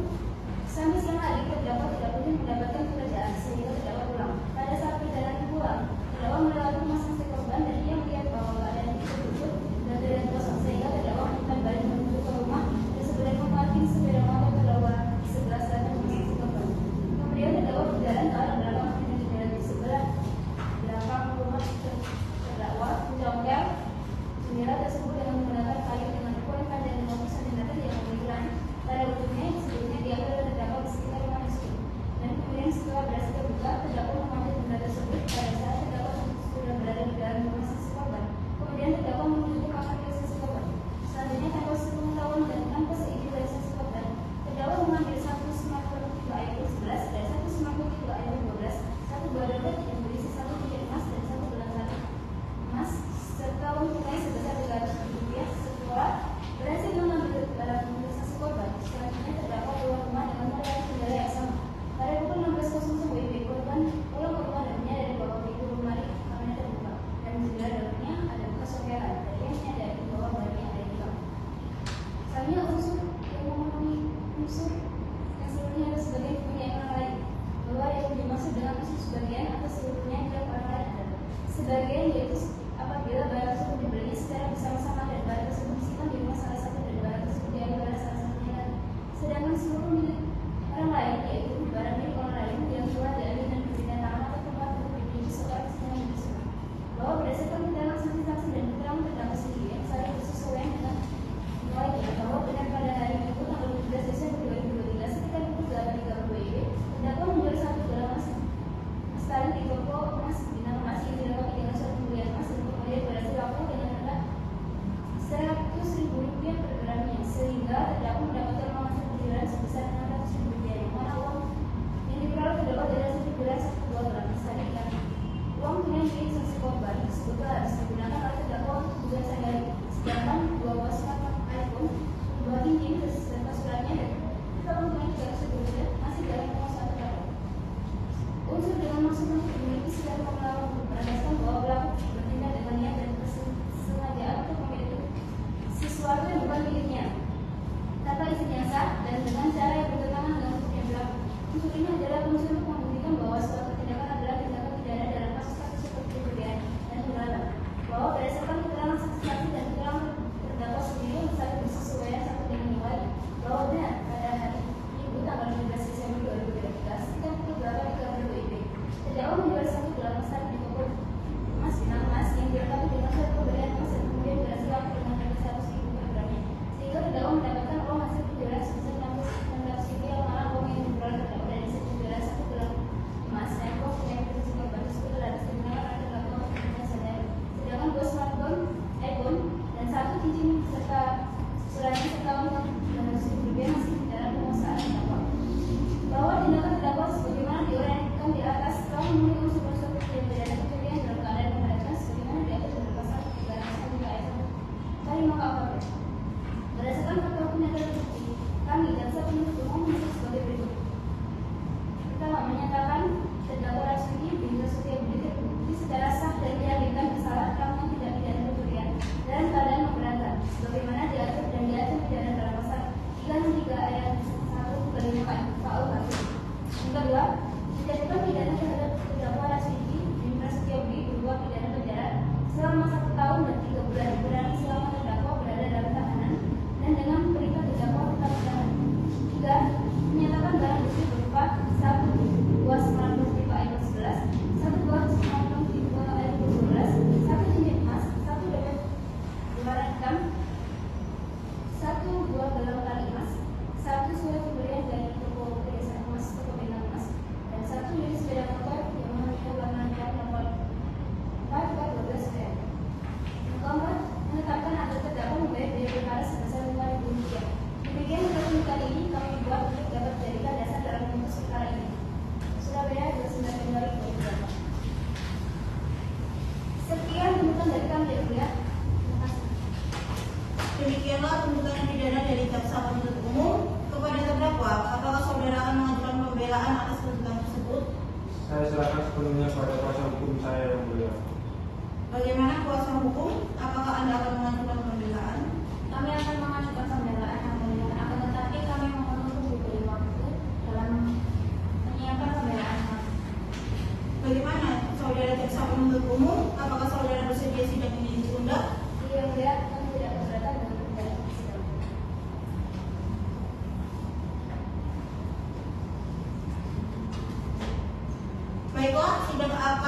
sampai siang hari terdakwa tidak kunjung mendapatkan pekerjaan sehingga terdakwa pulang. Pada saat perjalanan pulang, terdakwa melewati rumah saksi korban dan ia melihat bahwa keadaan itu tertutup dan tidak kosong, sehingga terdakwa memutar balik menuju ke rumah dan sebenarnya memarkir sepeda motor terdakwa di sebelah selatan rumah saksi korban. Kemudian terdakwa berjalan ke arah belakang menuju jalan di sebelah belakang rumah terdakwa, mencongkel jendela tersebut dengan menggunakan kayu dengan ukuran panjang 50 cm yang memiliki pada ujungnya yang sebelumnya diambil oleh terdakwa di sekitar rumah tersebut. Dan kemudian setelah berhasil terbuka, terdakwa mengambil benda tersebut pada saat terdakwa sudah berada di dalam rumah saksi korban. Kemudian terdakwa menuju ke kamar milik saksi korban. Selanjutnya tanpa sepengetahuan dan tanpa seizin dari saksi korban, terdakwa mengambil satu smartphone tipe iPhone 11 dan satu smartphone tipe iPhone 12, satu buah dompet yang berisi satu cincin emas dan satu gelang emas serta uang tunai sebesar Rp300. Setelah berhasil mengambil barang milik saksi korban, selanjutnya terdakwa keluar rumah dengan menggunakan kendala yang sama. Pada pukul 16.00 WIB, korban pulang ke rumah dan menyadari bahwa pintu lemari kamarnya terbuka dan jendela dalamnya ada bekas sokeran, dan ia menyadari bahwa bayinya ada di kamar. Selanjutnya unsur yang memenuhi unsur yang seluruhnya ada sebagian punya orang lain, bahwa yang dimaksud dengan unsur sebagian atau seluruhnya tidak orang lain adalah sebagian, yaitu apabila barang tersebut dibelinya secara bersama-sama dan barang tersebut disimpan di rumah salah satu dan barang tersebut diambil oleh salah satunya lagi. Sedangkan seluruh milik orang lain, yaitu barang milik orang lain yang telah diambil dan diberikan tangan atau tempat untuk dimiliki seorang yang disuruh. Bahwa berdasarkan keterangan saksi-saksi dan keterangan terdakwa sendiri yang saling bersesuaian dengan nilainya, bahwa benar pada hari itu tanggal 17 Desember 2023 sekitar pukul 8.30 WIB, terdakwa menjual satu gelang emas di toko emas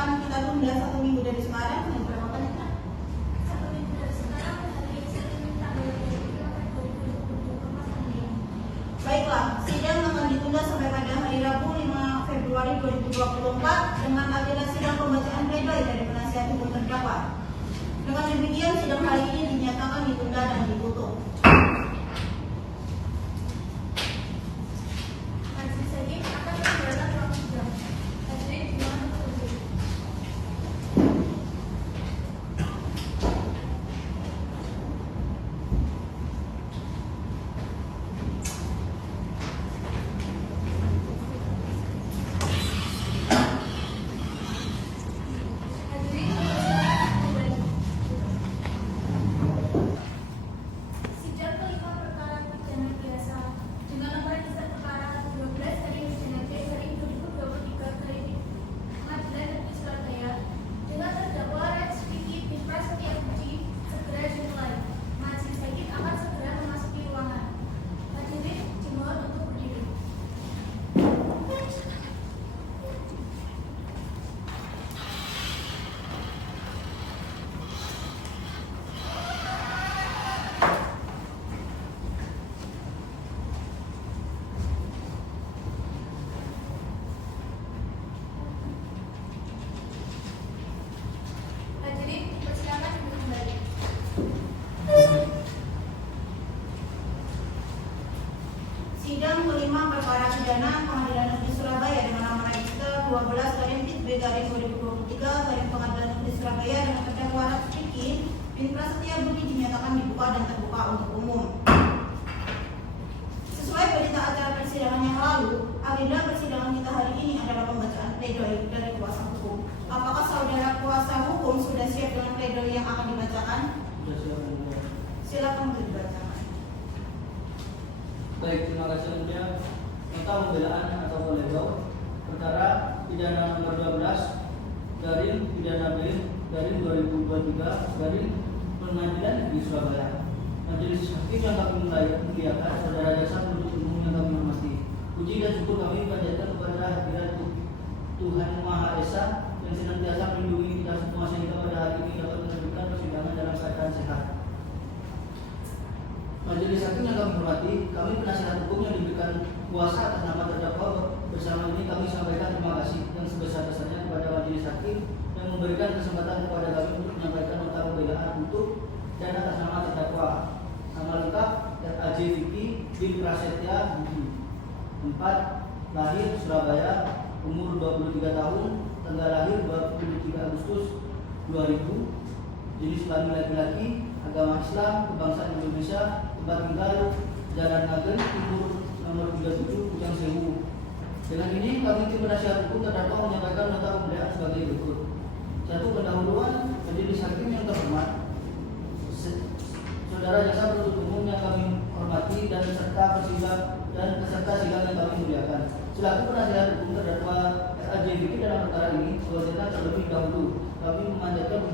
akan kita tunda 1 minggu dari sekarang. Yang berapa kali kita? 1 minggu dari sekarang hari Senin tanggal 23 Februari 2024. Baiklah, sidang akan ditunda sampai pada hari Rabu 5 Februari 2024 dengan agenda sidang pembacaan pledoi dari penasihat hukum terdakwa. Dengan demikian, sidang hari ini dinyatakan ditunda dan ditutup. Majelis Hakim akan menggunakan waktu jam. Hadirin dimohon untuk berdiri. Hadirin dipersilakan kembali. Sidang kelima perkara pidana biasa dengan nomor register perkara 12 dari pidana biasa dari 2023 dari Pengadilan Negeri Surabaya dengan terdakwa Reds Vicky bin Prasetya Budi segera dimulai. Majelis Hakim akan segera memasuki ruangan. Hadirin dimohon untuk berdiri. Hadirin dipersilakan duduk kembali. Sidang kelima perkara pidana Pengadilan Negeri Surabaya dengan nomor register 12 garing Pit B garing 2023 garing Pengadilan Negeri Surabaya dengan terdakwa Reds Vicky bin Prasetya Budi dinyatakan dibuka dan terbuka untuk umum. Sesuai berita acara persidangan yang lalu, agenda persidangan kita hari ini adalah pembacaan pledoi dari kuasa hukum. Apakah saudara kuasa hukum sudah siap dengan pledoi yang akan dibacakan? Sudah silakan. Silakan untuk dibacakan. Baik, terima kasih Yang Mulia. Nota pembelaan atau pledoi perkara pidana nomor 12 garing pidana B garing 2023 garing Pengadilan Negeri Surabaya. Majelis Hakim yang kami muliakan, saudara jaksa penuntut umum yang kami hormati. Puji dan syukur kami panjatkan kepada hadirat Tuhan Maha Esa yang senantiasa melindungi kita semua sehingga pada hari ini dapat menerbitkan persidangan dalam keadaan sehat. Majelis Hakim yang kami hormati, kami penasihat hukum yang diberikan kuasa atas nama terdakwa bersama ini kami sampaikan terima kasih yang sebesar-besarnya kepada Majelis Hakim yang memberikan kesempatan kepada kami untuk menyampaikan nota pembelaan untuk dan atas nama terdakwa. Nama lengkap R.A.J. Vicky bin Prasetya Budi. 4. Lahir Surabaya, umur 23 tahun, tanggal lahir 23 Agustus 2000, jenis kelamin laki-laki, agama Islam, kebangsaan Indonesia, tempat tinggal Jalan Nagen Timur nomor 37 Kujang Sewu. Dengan ini kami tim penasihat hukum terdakwa menyampaikan nota pembelaan sebagai berikut. 1. Pendahuluan Majelis Hakim yang terhormat, saudara jaksa penuntut umum yang kami hormati dan peserta sidang yang kami muliakan. Selaku penasihat hukum terdakwa R.A.J. Vicky dalam perkara ini, selanjutnya terlebih dahulu kami memanjatkan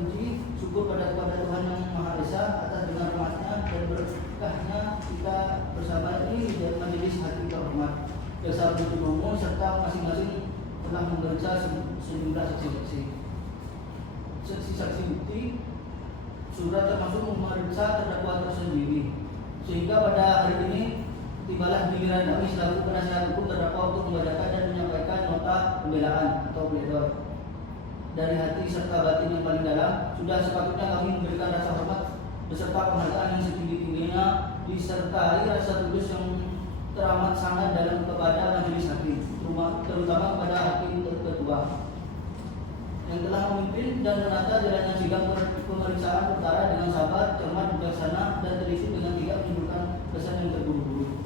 puji syukur kepada Tuhan Yang Maha Esa atas dengan rahmatnya dan berkahnya kita bersama ini di Majelis Hakim terhormat. Jaksa penuntut umum serta masing-masing telah memeriksa sejumlah saksi bukti surat termasuk memeriksa terdakwa tersendiri, sehingga pada hari ini tibalah giliran kami selaku penasihat hukum terdakwa untuk membacakan dan menyampaikan nota pembelaan atau pledoi. Dari hati serta batin yang paling dalam, sudah sepatutnya kami memberikan rasa hormat beserta penghargaan yang setinggi-tingginya disertai rasa tulus yang teramat sangat dalam kepada Majelis Hakim, terutama kepada Hakim Ketua yang telah memimpin dan menata jalannya sidang pemeriksaan perkara dengan sabar, cermat, bijaksana, dan teliti dengan tidak menimbulkan kesan yang terburu-buru.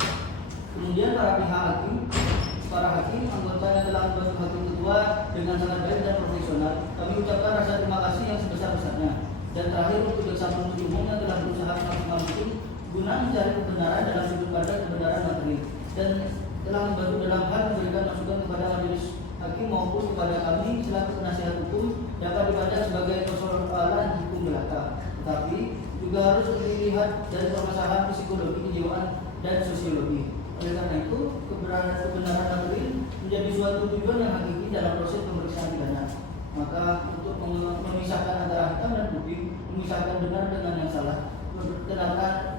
Kemudian para hakim, anggota yang telah membantu Hakim Ketua dengan sangat baik dan profesional, kami ucapkan rasa terima kasih yang sebesar-besarnya. Dan terakhir untuk jaksa penuntut umum yang telah berusaha semaksimal mungkin guna mencari kebenaran dalam sudut pandang kebenaran materi dan telah membantu dalam hal memberikan masukan kepada Majelis Hakim maupun kepada kami selaku penasihat hukum dapat dipandang sebagai persoalan hukum belaka, tetapi juga harus dilihat dari permasalahan psikologi, kejiwaan, dan sosiologi. Oleh karena itu, kebenaran dalil menjadi suatu tujuan yang hakiki dalam proses pemeriksaan pidana. Maka untuk memisahkan antara hitam dan putih, memisahkan benar dengan yang salah,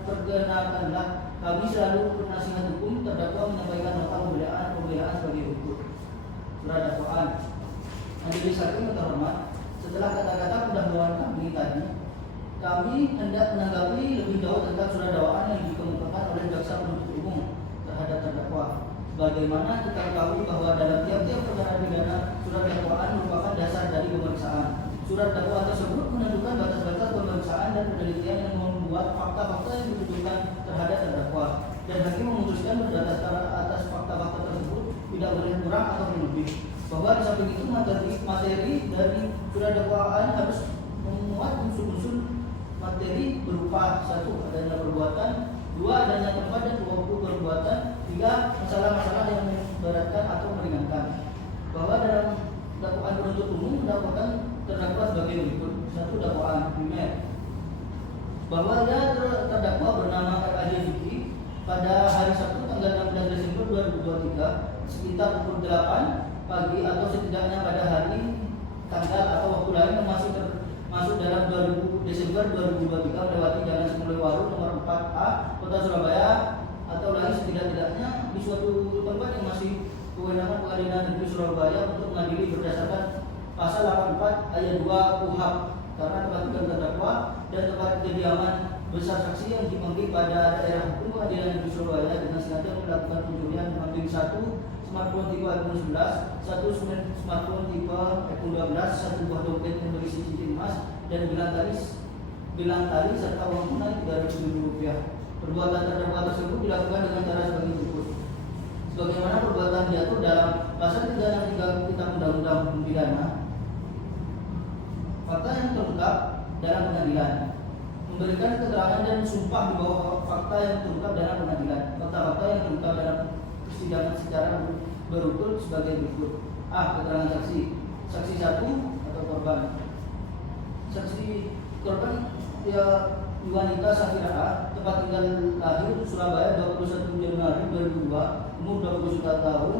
perkenalkanlah kami selaku penasihat hukum terdakwa menyampaikan nota pembelaan sebagai berikut. Surat dakwaan. Majelis hakim yang terhormat, setelah kata-kata pendahuluan kami tadi, kami hendak menanggapi lebih jauh tentang surat dakwaan yang dikemukakan oleh jaksa penuntut umum terhadap terdakwa. Bagaimana kita ketahui bahwa dalam tiap-tiap perkara pidana surat dakwaan merupakan dasar dari pemeriksaan. Surat dakwaan tersebut menentukan batas-batas pemeriksaan dan penelitian yang membuat fakta-fakta yang ditujukan terhadap terdakwa. Dan hakim memutuskan berdasarkan atas fakta-fakta tersebut tidak boleh kurang atau lebih. Bahwa di samping itu materi dari surat dakwaan harus memuat unsur-unsur materi berupa 1. Adanya perbuatan, 2. Adanya tempat dan 20 perbuatan, 3. Masalah-masalah yang memberatkan atau meringankan. Bahwa dalam dakwaan penuntut umum mendakwakan terdakwa sebagai berikut. 1. Dakwaan primer, bahwa dia terdakwa bernama RAJ Fikri pada hari Sabtu tanggal 16 Desember 2023 sekitar pukul 8 pagi atau setidaknya pada hari, tanggal atau waktu lain yang masuk dalam 2000 Desember 2023 melewati Jalan Semulewaru nomor 4A Kota Surabaya atau lain setidak-tidaknya di suatu tempat yang masih kewenangan Pengadilan Negeri Surabaya untuk mengadili berdasarkan pasal 84 ayat 2 KUHP karena tempat tinggal terdakwa dan tempat kediaman besar saksi yang dipanggil pada daerah hukum Pengadilan Negeri Surabaya dengan sengaja melakukan pencurian mengambil 1 smartphone tipe iPhone 11, 1 smartphone tipe iPhone 12, 1 buah dompet yang berisi cincin emas dan bilang tali serta uang tunai Rp300.000. Perbuatan terdakwa tersebut dilakukan dengan cara sebagai berikut. Sebagaimana perbuatan diatur dalam pasal 363 Kitab Undang-Undang Hukum Pidana. Fakta yang terungkap dalam pengadilan, memberikan keterangan dan sumpah di bawah fakta yang terungkap dalam pengadilan. Fakta-fakta yang terungkap dalam persidangan secara berurut sebagai berikut. A. Keterangan saksi. Saksi 1 atau korban. Saksi korban ya wanita Safira A, tempat tinggal lahir Surabaya 21 Januari 2002, umur 21 tahun,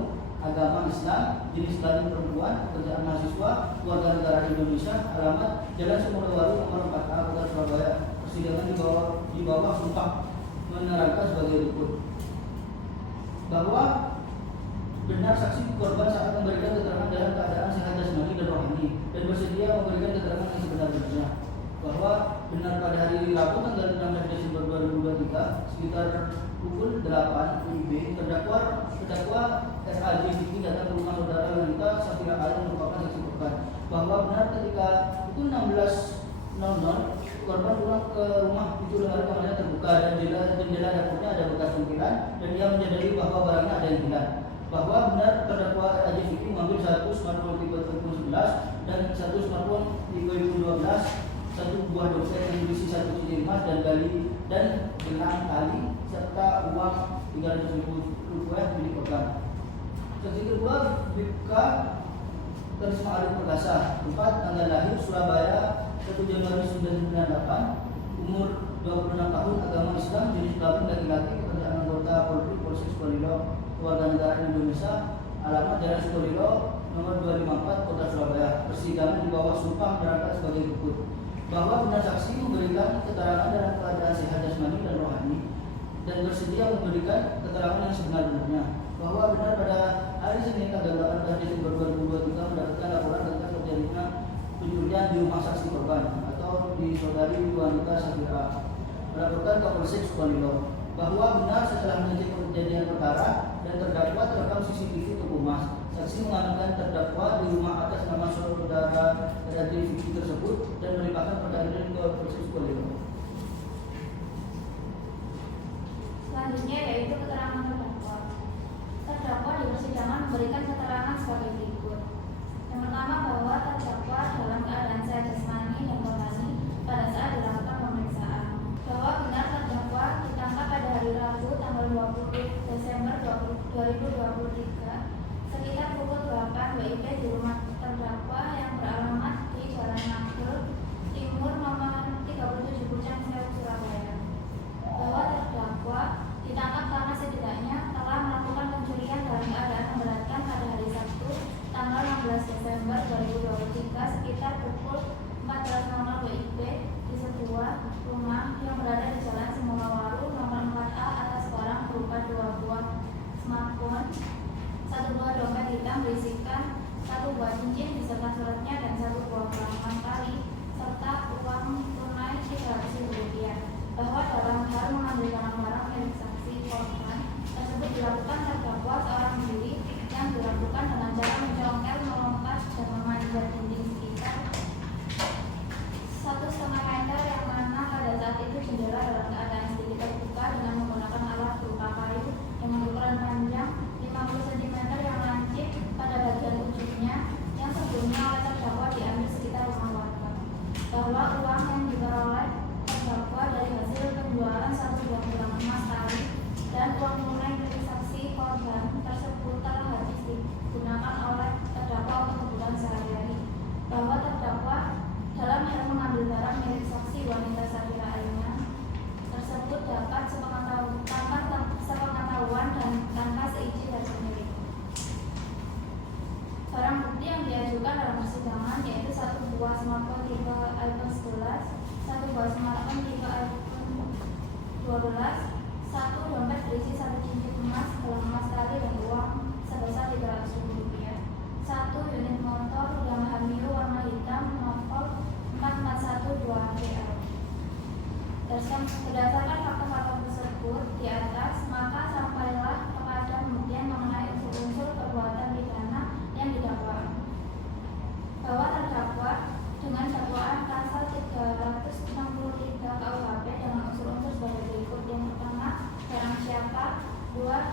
agama Islam, jenis kelamin perempuan, pekerjaan mahasiswa, warga negara Indonesia, alamat Jalan Semulewaru nomor 4A Kota Surabaya. Persidangan di bawah sumpah menerangkan sebagai berikut. Bahwa benar saksi korban saat memberikan keterangan dalam keadaan sehat jasmani dan rohani dan bersedia memberikan keterangan yang sebenar-benarnya. Bahwa benar pada hari Rabu tanggal 16 Desember 2023 sekitar pukul 8 WIB terdakwa RAJ Fikri datang ke rumah saudara wanita Safira A yang merupakan saksi korban. Bahwa benar ketika pukul 16.00 korban pulang ke rumah, pintu lemari kamarnya terbuka dan jendela dapurnya ada bekas sentilan dan dia menyadari bahwa barangnya ada yang hilang. Bahwa benar terdakwa RAJ Fikri mengambil 1 smartphone tipe iPhone 11 dan 1 smartphone tipe iPhone 12, 1 buah dompet yang berisi 1 cincin emas dan gelang tali serta uang Rp300.000 milik korban. Saksi kedua BK Karisma Arif Perkasa, tempat tanggal lahir Surabaya 1 Januari 1998, umur 26 tahun, agama Islam, jenis kelamin laki-laki, pekerjaan anggota Polri Polsek Sukolilo, warga negara Indonesia, alamat Jalan Sukolilo nomor 254 Kota Surabaya. Persidangan di bawah sumpah menerangkan sebagai berikut. Bahwa benar saksi memberikan keterangan dalam keadaan sehat jasmani dan rohani dan bersedia memberikan keterangan yang sebenar-benarnya. Bahwa benar pada hari Senin tanggal 18 Desember 2023 mendapatkan laporan tentang terjadinya pencurian di rumah saksi korban atau di saudari wanita Safira. Melaporkan ke Polsek Sukolilo bahwa benar setelah mengecek kejadian perkara dan terdakwa terekam CCTV toko emas. Saksi mengamankan terdakwa di rumah atas nama saudara RAJ Fikri tersebut dan melimpahkan perkara ke Polsek Sukolilo. Selanjutnya yaitu keterangan terdakwa. Terdakwa di persidangan memberikan keterangan sebagai berikut. Yang pertama, bahwa terdakwa dalam keadaan sehat jasmani dan rohani pada saat dilakukan pemeriksaan. Bahwa benar terdakwa ditangkap pada hari Rabu tanggal 20 Desember 2023 sekitar pukul 8 WIB di rumah terdakwa yang beralamat di Jalan Nagel Timur nomor 37 Pucang Sewu, Surabaya. Bahwa terdakwa ditangkap karena setidaknya telah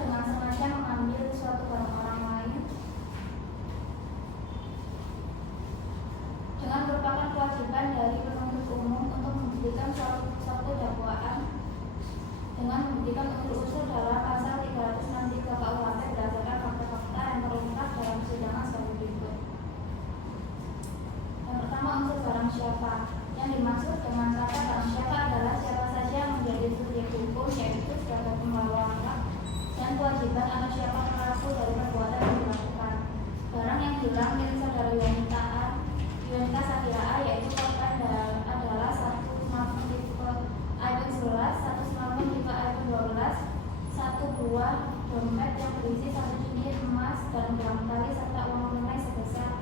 dengan sengaja mengambil suatu barang orang lain dengan merupakan kewajiban dari penuntut umum untuk membuktikan suatu dakwaan dengan membuktikan unsur-unsur dalam pasal 363 KUHP berdasarkan fakta-fakta yang terungkap dalam persidangan sebagai berikut. Yang pertama, unsur barang siapa. Yang dimaksud dengan kata barang siapa adalah siapa saja yang menjadi subjek hukum, yaitu sebagai pembawa hak dan kewajiban atau siapa pelaku dari perbuatan yang dilakukan. Barang yang hilang milik saudara Yunita Safira A, yaitu korban adalah satu smartphone tipe iPhone 11, satu smartphone tipe iPhone 12, satu buah dompet yang berisi satu cincin emas dan gelang tali serta uang tunai sebesar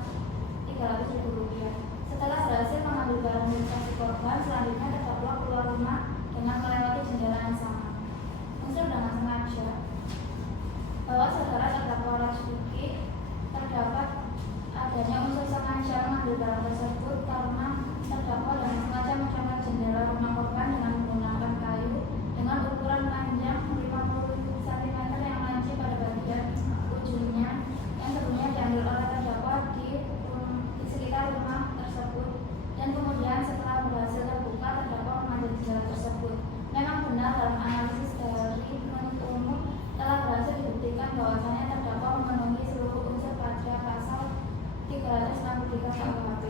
Rp300.000. Setelah berhasil mengambil barang milik si korban, selanjutnya terdakwa keluar rumah dengan melewati jendela yang sama. Unsur dengan sengaja bahwa saudara terdakwa Rajbiki terdapat adanya unsur sengaja mengambil barang tersebut karena terdakwa dengan sengaja mencopot jendela rumah korban dengan menggunakan kayu dengan ukuran panjang 50 cm yang lancip pada bagian ujungnya yang sebelumnya diambil oleh terdakwa di sekitar rumah tersebut, dan kemudian setelah berhasil terbuka terdakwa mengambil jendela tersebut. Memang benar dalam analisis dari penuntut umum telah berhasil dibuktikan bahwasanya terdakwa memenuhi seluruh unsur pada pasal 363 KUHP.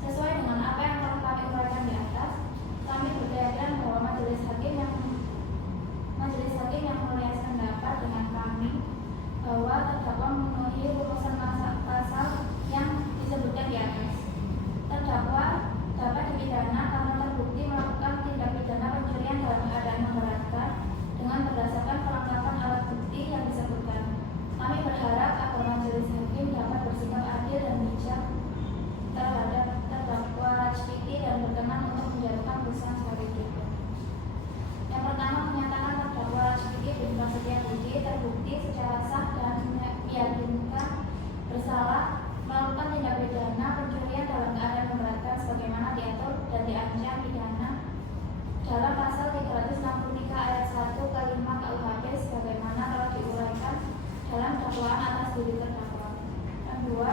Sesuai dengan apa yang telah kami uraikan di atas, kami berkeyakinan bahwa majelis hakim yang mulia sependapat dengan kami bahwa terdakwa memenuhi rumusan pasal yang disebutkan di atas. Terdakwa dapat dipidana karena terbukti melakukan tindak pidana pencurian dalam keadaan memberatkan dengan berdasarkan kelengkapan alat bukti yang disebutkan. Kami berharap agar majelis hakim dapat bersikap adil dan bijak terhadap terdakwa Rajbiki dan berkenan untuk menjatuhkan putusan sebagai berikut. Yang pertama, menyatakan terdakwa Rajbiki bin Prasetya Budi terbukti secara sah dan meyakinkan bersalah melakukan tindak pidana pencurian dalam keadaan memberatkan sebagaimana diatur dan diancam pidana dalam pasal 363 ayat 1 ke 5 KUHP sebagaimana telah diuraikan dalam dakwaan atas diri terdakwa. Yang kedua,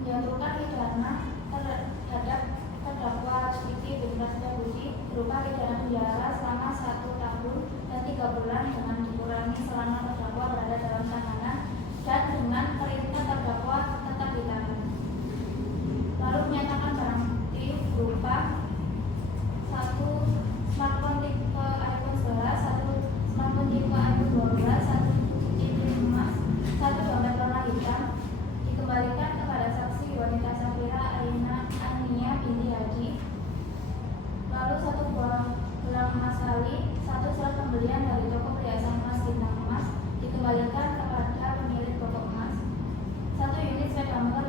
menjatuhkan pidana terhadap terdakwa Rajbiki bin Prasetya Budi berupa pidana penjara selama 1 tahun dan 3 bulan dengan dikurangi selama terdakwa berada dalam tahanan dan dengan perintah terdakwa tetap ditahan. Lalu menyatakan barang bukti berupa 1 smartphone tipe iPhone 11, 1 smartphone tipe iPhone 12, 1 cincin emas, 1 dompet warna hitam dikembalikan kepada saksi wanita Safira Ania binti Haji. Lalu 1 buah gelang emas kali, 1 surat pembelian dari toko perhiasan emas bintang emas dikembalikan kepada pemilik toko emas. 1 unit sepeda motor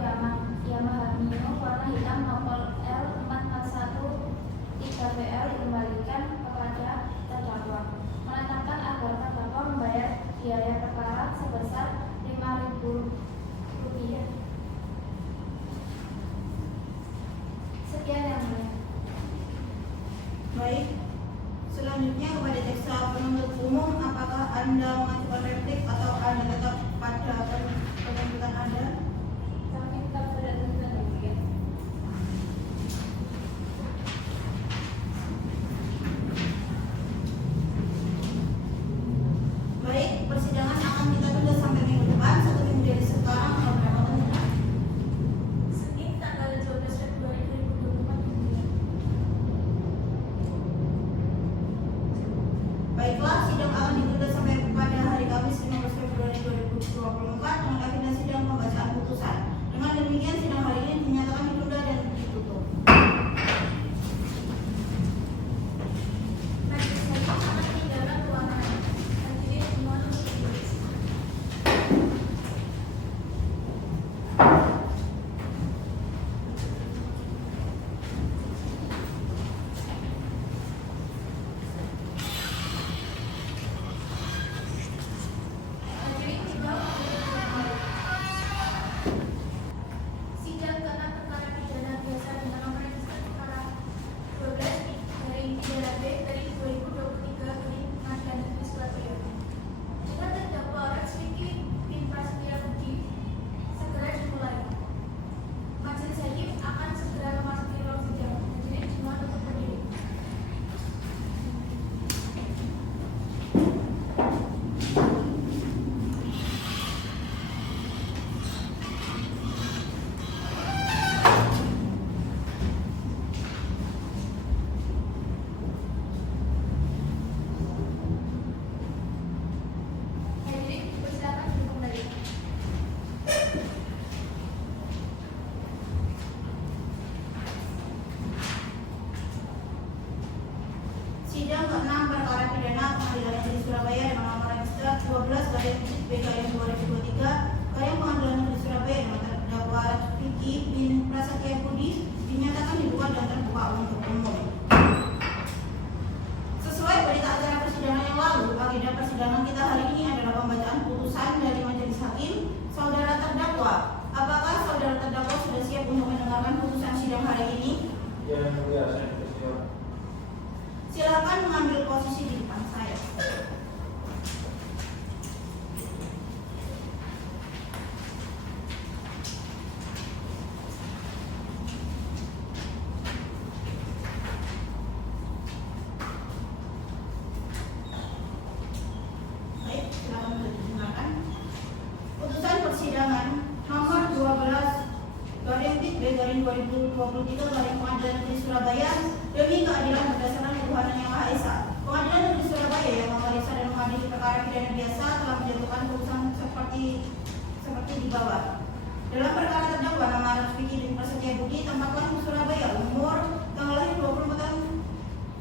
Yamaha Mio warna hitam nomor L441-3BL dikembalikan kepada terdakwa. Menetapkan agar terdakwa membayar biaya perkara sebesar Rp5.000. Sekian yang mulia. Baik, selanjutnya kepada jaksa penuntut umum, apakah Anda mengajukan replik atau Anda tetap pada penuntutan Anda? Kami tetap pada tuntutan yang mulia. Baik, persidangan akan kita tunda sampai minggu depan, 1 minggu dari sekarang. Berapa menit? Senin tanggal 12 Februari 2024. Baiklah, sidang akan ditunda sampai pada hari Kamis 15 Februari 2024 dengan agenda sidang pembacaan putusan garing B garing 2023 garing Pengadilan Negeri Surabaya dengan terdakwa Vicky bin Prasetya Budi dinyatakan dibuka dan terbuka untuk umum. Sesuai berita acara persidangan yang lalu, agenda persidangan kita hari ini adalah pembacaan putusan dari majelis hakim. Saudara terdakwa, apakah saudara terdakwa sudah siap untuk mendengarkan putusan sidang hari ini? Ya, yang mulia, saya bersiap. Silakan mengambil posisi di depan saya. Baik, silakan didengarkan. Putusan persidangan nomor 12 garing B garing 2023 garing Pengadilan Negeri Surabaya demi keadilan berdasarkan Tuhan Yang Maha Esa. Pengadilan Negeri Surabaya yang memeriksa dan mengadili perkara pidana biasa telah menjatuhkan putusan seperti di bawah. Dalam perkara terdakwa nama Vicky bin Prasetya Budi, tempat lahir Surabaya, umur tanggal lahir 24 tahun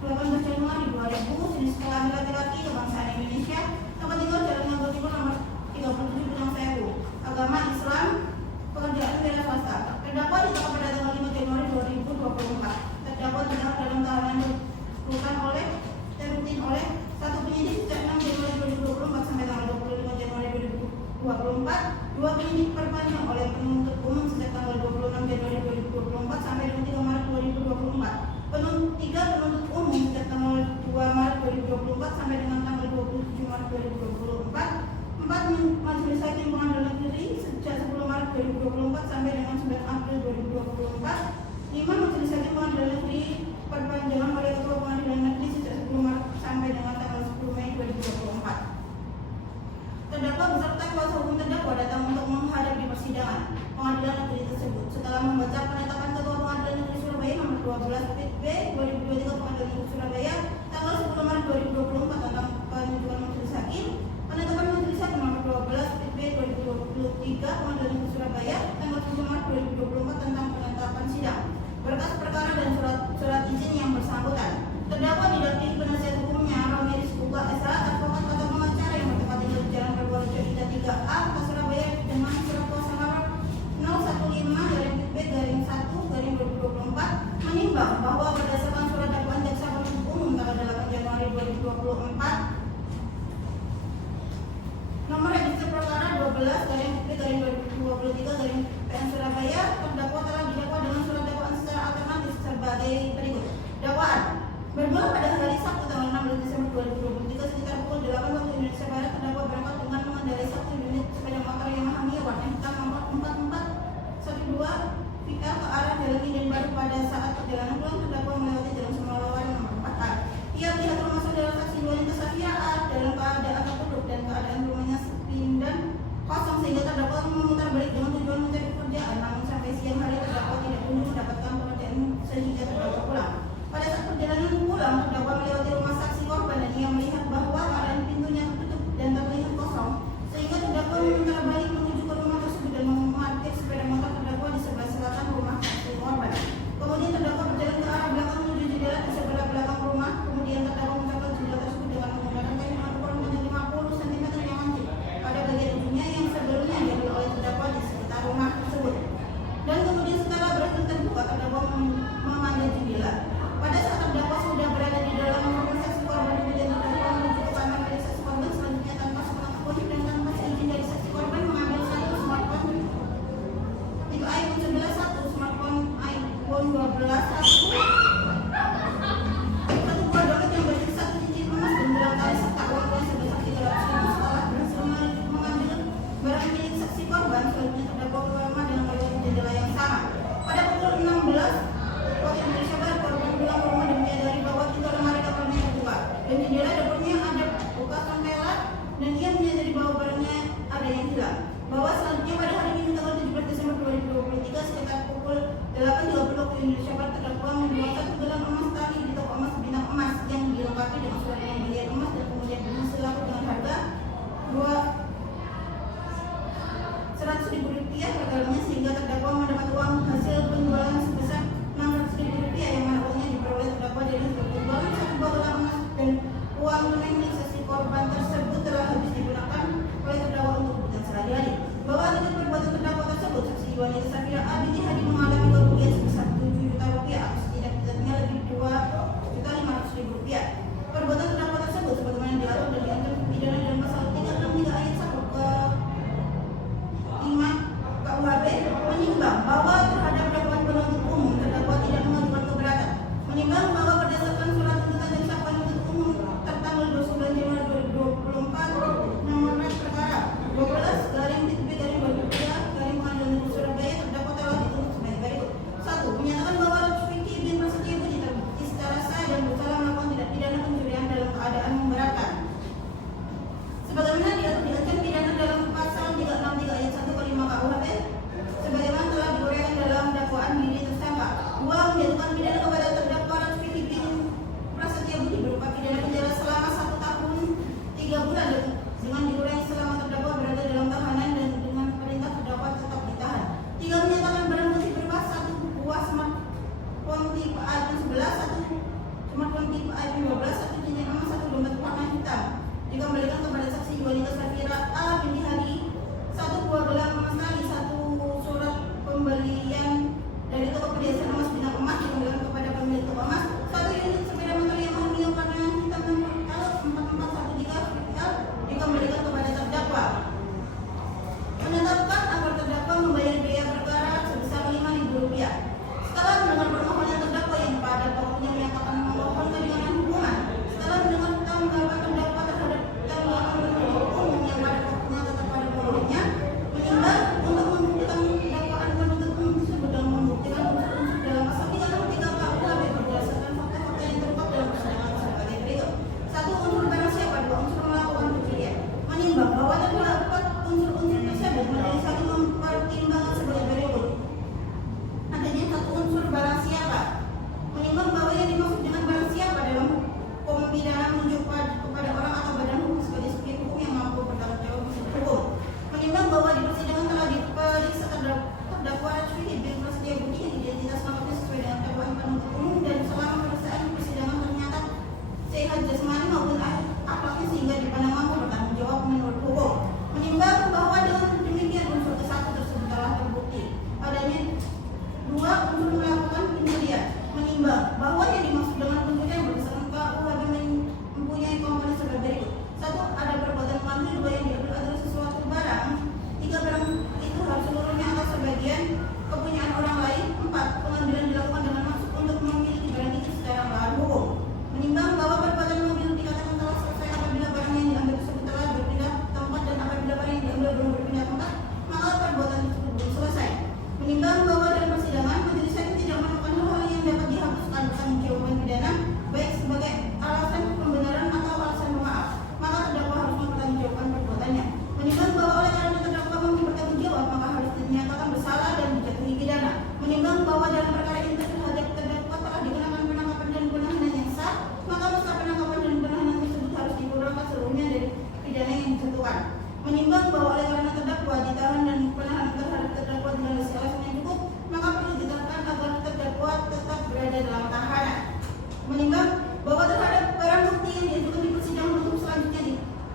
18 Januari 2000, jenis kelamin laki-laki, kebangsaan Indonesia, tempat tinggal Jalan Ngagel Timur nomor 37 Gunung Sewu, agama Islam, pekerjaan wira swasta. Terdakwa ditangkap pada tanggal 5 Januari 2024. Terdakwa ditahan dalam tahanan rutin oleh satu penyidik sejak 6 Januari 2024 sampai tanggal 25 Januari 2024, dua penyidik perpanjang oleh penuntut umum sejak tanggal 26 Januari 2024 sampai dengan 3 Maret 2024, tiga penuntut umum sejak tanggal 2 Maret 2024 sampai dengan tanggal 27 Maret 2024, 4 majelis hakim Pengadilan Negeri sejak 10 Maret 2024 sampai dengan 9 April 2024, 5 majelis hakim Pengadilan Negeri perpanjangan oleh Ketua Pengadilan Negeri sejak 10 Maret sampai dengan tanggal 10 Mei 2024. Terdakwa beserta kuasa hukum terdakwa datang untuk menghadap di persidangan Pengadilan Negeri tersebut setelah membaca penetapan Ketua Pengadilan Negeri Surabaya nomor 12 B 2023 Pengadilan Negeri Surabaya tanggal 10 Maret 2024 tentang penunjukan majelis hakim, penetapan majelis hakim nomor 12 B 2023 Pengadilan Negeri Surabaya tanggal 7 Maret 2024 tentang penetapan sidang, berkas perkara dan surat izin yang bersangkutan. Terdakwa didampingi penasihat hukumnya Romi Rizbuka SH, advokat atau pengacara yang bertempat tinggal di Jalan Perbuatan Ida 3A, Kota Surabaya dengan surat kuasa nomor 015-1-2024 menimbang bahwa berdasarkan surat dakwaan jaksa penuntut umum tanggal 8 Januari 2024 binti Hadi, 1 buah gelang emas tali, 1 surat pembelian dari toko perhiasan emas bintang emas dikembalikan kepada pemilik toko emas, 1 unit sepeda motor Yamaha Mio warna hitam nomor L4413 dikembalikan kepada terdakwa. Menetapkan agar terdakwa membayar biaya perkara sebesar Rp5.000. Setelah mendengar permohonan terdakwa yang pada pokoknya menyatakan memohon keringanan hukuman, setelah mendengar tanggapan terdakwa terhadap tanggapan penuntut umum yang pada pokoknya tetap pada pemohonnya, menimbang untuk membuktikan dakwaan penuntut umum tersebut dan membuktikan unsur-unsur dalam pasal 363 KUHP berdasarkan fakta-fakta yang terungkap dalam persidangan sebagai berikut. 1. Unsur barang siapa, 2. Unsur melakukan pencurian. Menimbang bahwa terdapat unsur-unsur tersebut, majelis hakim mempertimbangkan sebagai berikut. Adanya 1 unsur barang siapa. Menimbang bahwa yang dimaksud dengan barang siapa dalam hukum pidana menunjuk kepada orang atau badan hukum sebagai subjek hukum yang mampu bertanggung jawab hukum. Menimbang bahwa di persidangan telah diperiksa terdakwa Rachfidi bin Prasetya Budi yang identitas lengkapnya sesuai dengan dakwaan penuntut umum dan selama pemeriksaan persidangan ternyata sehat jasmani maupun akhlaknya sehingga dipandang mampu bertanggung jawab menurut hukum. Menimbang bahwa dengan demikian unsur ke-1 tersebut telah terbukti. Adanya 2. Unsur melakukan pencurian. Menimbang bahwa yang dimaksud dengan pencurian berdasarkan KUHP mempunyai komponen sebagai berikut. 1. Ada perbuatan mengambil. 2. Yang diambil adalah sesuatu barang. 3. Barang itu harus seluruhnya atau sebagian kepunyaan orang lain. 4. Pengambilan dilakukan dengan maksud untuk memiliki barang itu secara melawan hukum. Menimbang bahwa perbuatan mengambil dikatakan telah selesai apabila barang yang diambil tersebut telah berpindah tempat dan apabila barang yang diambil belum berpindah tempat, maka perbuatan tersebut belum selesai. Menimbang bahwa dalam persidangan majelis hakim tidak menemukan hal-hal yang dapat dihapuskan pertanggungjawaban pidana baik sebagai alasan pembenaran atau alasan pemaaf, maka terdakwa harus mempertanggungjawabkan perbuatannya. Menimbang bahwa oleh karena terdakwa mampu bertanggung jawab, maka harus dinyatakan bersalah dan dijatuhi pidana. Menimbang bahwa dalam perkara ini terhadap terdakwa telah dikenakan penangkapan dan penahanan yang sah, maka masa penangkapan dan penahanan tersebut harus dikurangkan seluruhnya dari pidana yang dijatuhkan. Menimbang bahwa oleh karena terdakwa ditahan dan penahanan terhadap terdakwa dengan alasan yang cukup, maka perlu diterapkan agar terdakwa tetap berada dalam tahanan. Menimbang bahwa terhadap barang bukti yang diajukan di persidangan untuk selanjutnya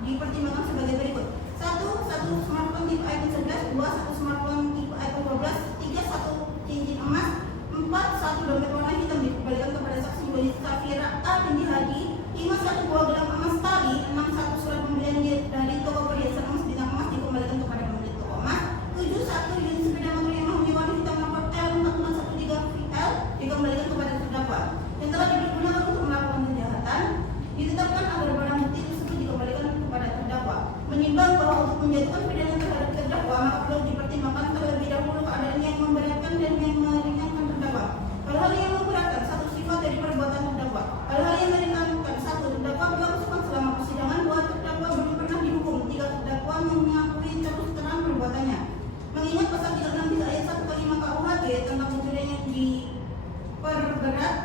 dipertimbangkan sebagai berikut. 1 smartphone tipe iPhone 11, 2 1 smartphone tipe iPhone 12, 3 1 cincin emas, 4 1 dompet warna hitam dikembalikan kepada saksi wanita Safira A binti Hadi, 5 1 buah gelang emas tali, 6 1 surat pembelian dari toko perhiasan emas bintang emas dikembalikan kepada pemilik toko emas, 7 1 unit sepeda motor Yamaha Mio warna hitam nomor L4413 dikembalikan kepada terdakwa yang telah dipergunakan untuk melakukan kejahatan. Ditetapkan agar barang bukti tersebut dikembalikan kepada terdakwa. Menimbang bahwa untuk menjatuhkan pidana terhadap terdakwa, maka perlu dipertimbangkan terlebih dahulu keadaan yang memberatkan dan yang meringankan terdakwa. Hal-hal yang memberatkan, 1 sifat dari perbuatan terdakwa. Hal-hal yang meringankan, 1 terdakwa berlangsung selama persidangan, 2 terdakwa belum pernah dihukum, 3 terdakwa mengakui terus terang perbuatannya. Mengingat pasal 363 ayat 1 ke 5 KUHP tentang pencurian yang diperberat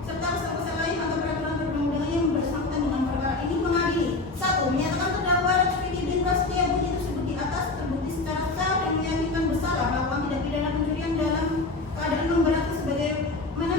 serta pasal-pasal lain atau peraturan perundang-undangan yang bersangkutan dengan perkara ini mengadili. 1. Menyatakan terdakwa Rachfidi bin Prasetya Budi tersebut di atas terbukti secara sah dan meyakinkan bersalah melakukan tindak pidana pencurian dalam keadaan memberatkan sebagaimana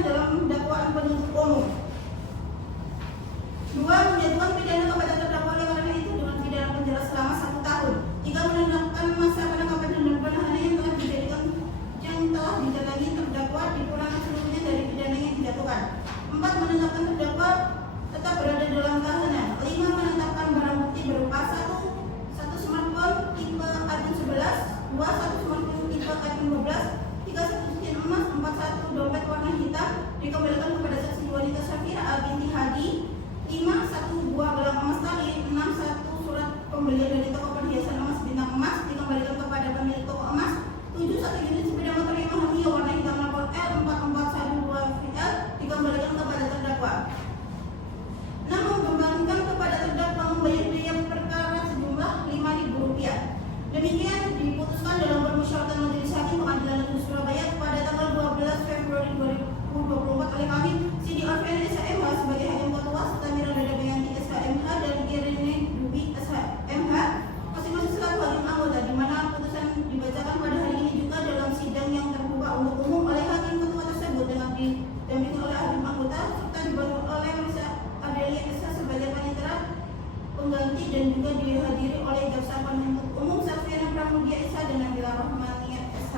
dan juga dihadiri oleh jaksa penuntut umum Safira Pramudia SH dan Nabila Rahmania SH.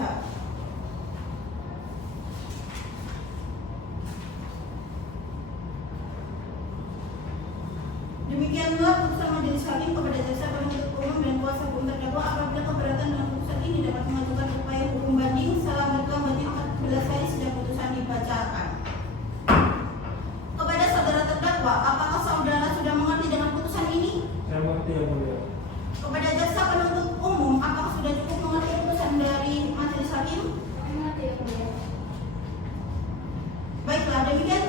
Demikianlah putusan majelis hakim kepada jaksa penuntut umum dan kuasa hukum terdakwa. Apabila keberatan dengan putusan ini dapat mengajukan upaya hukum banding selambat-lambatnya 14 hari sejak putusan dibacakan. Kepada saudara terdakwa, apakah saudara sudah mengerti dengan putusan ini? Saya mengerti yang mulia. Kepada jaksa penuntut umum, apakah sudah cukup mengerti putusan dari majelis hakim? Kami mengerti yang mulia. Baiklah, demikian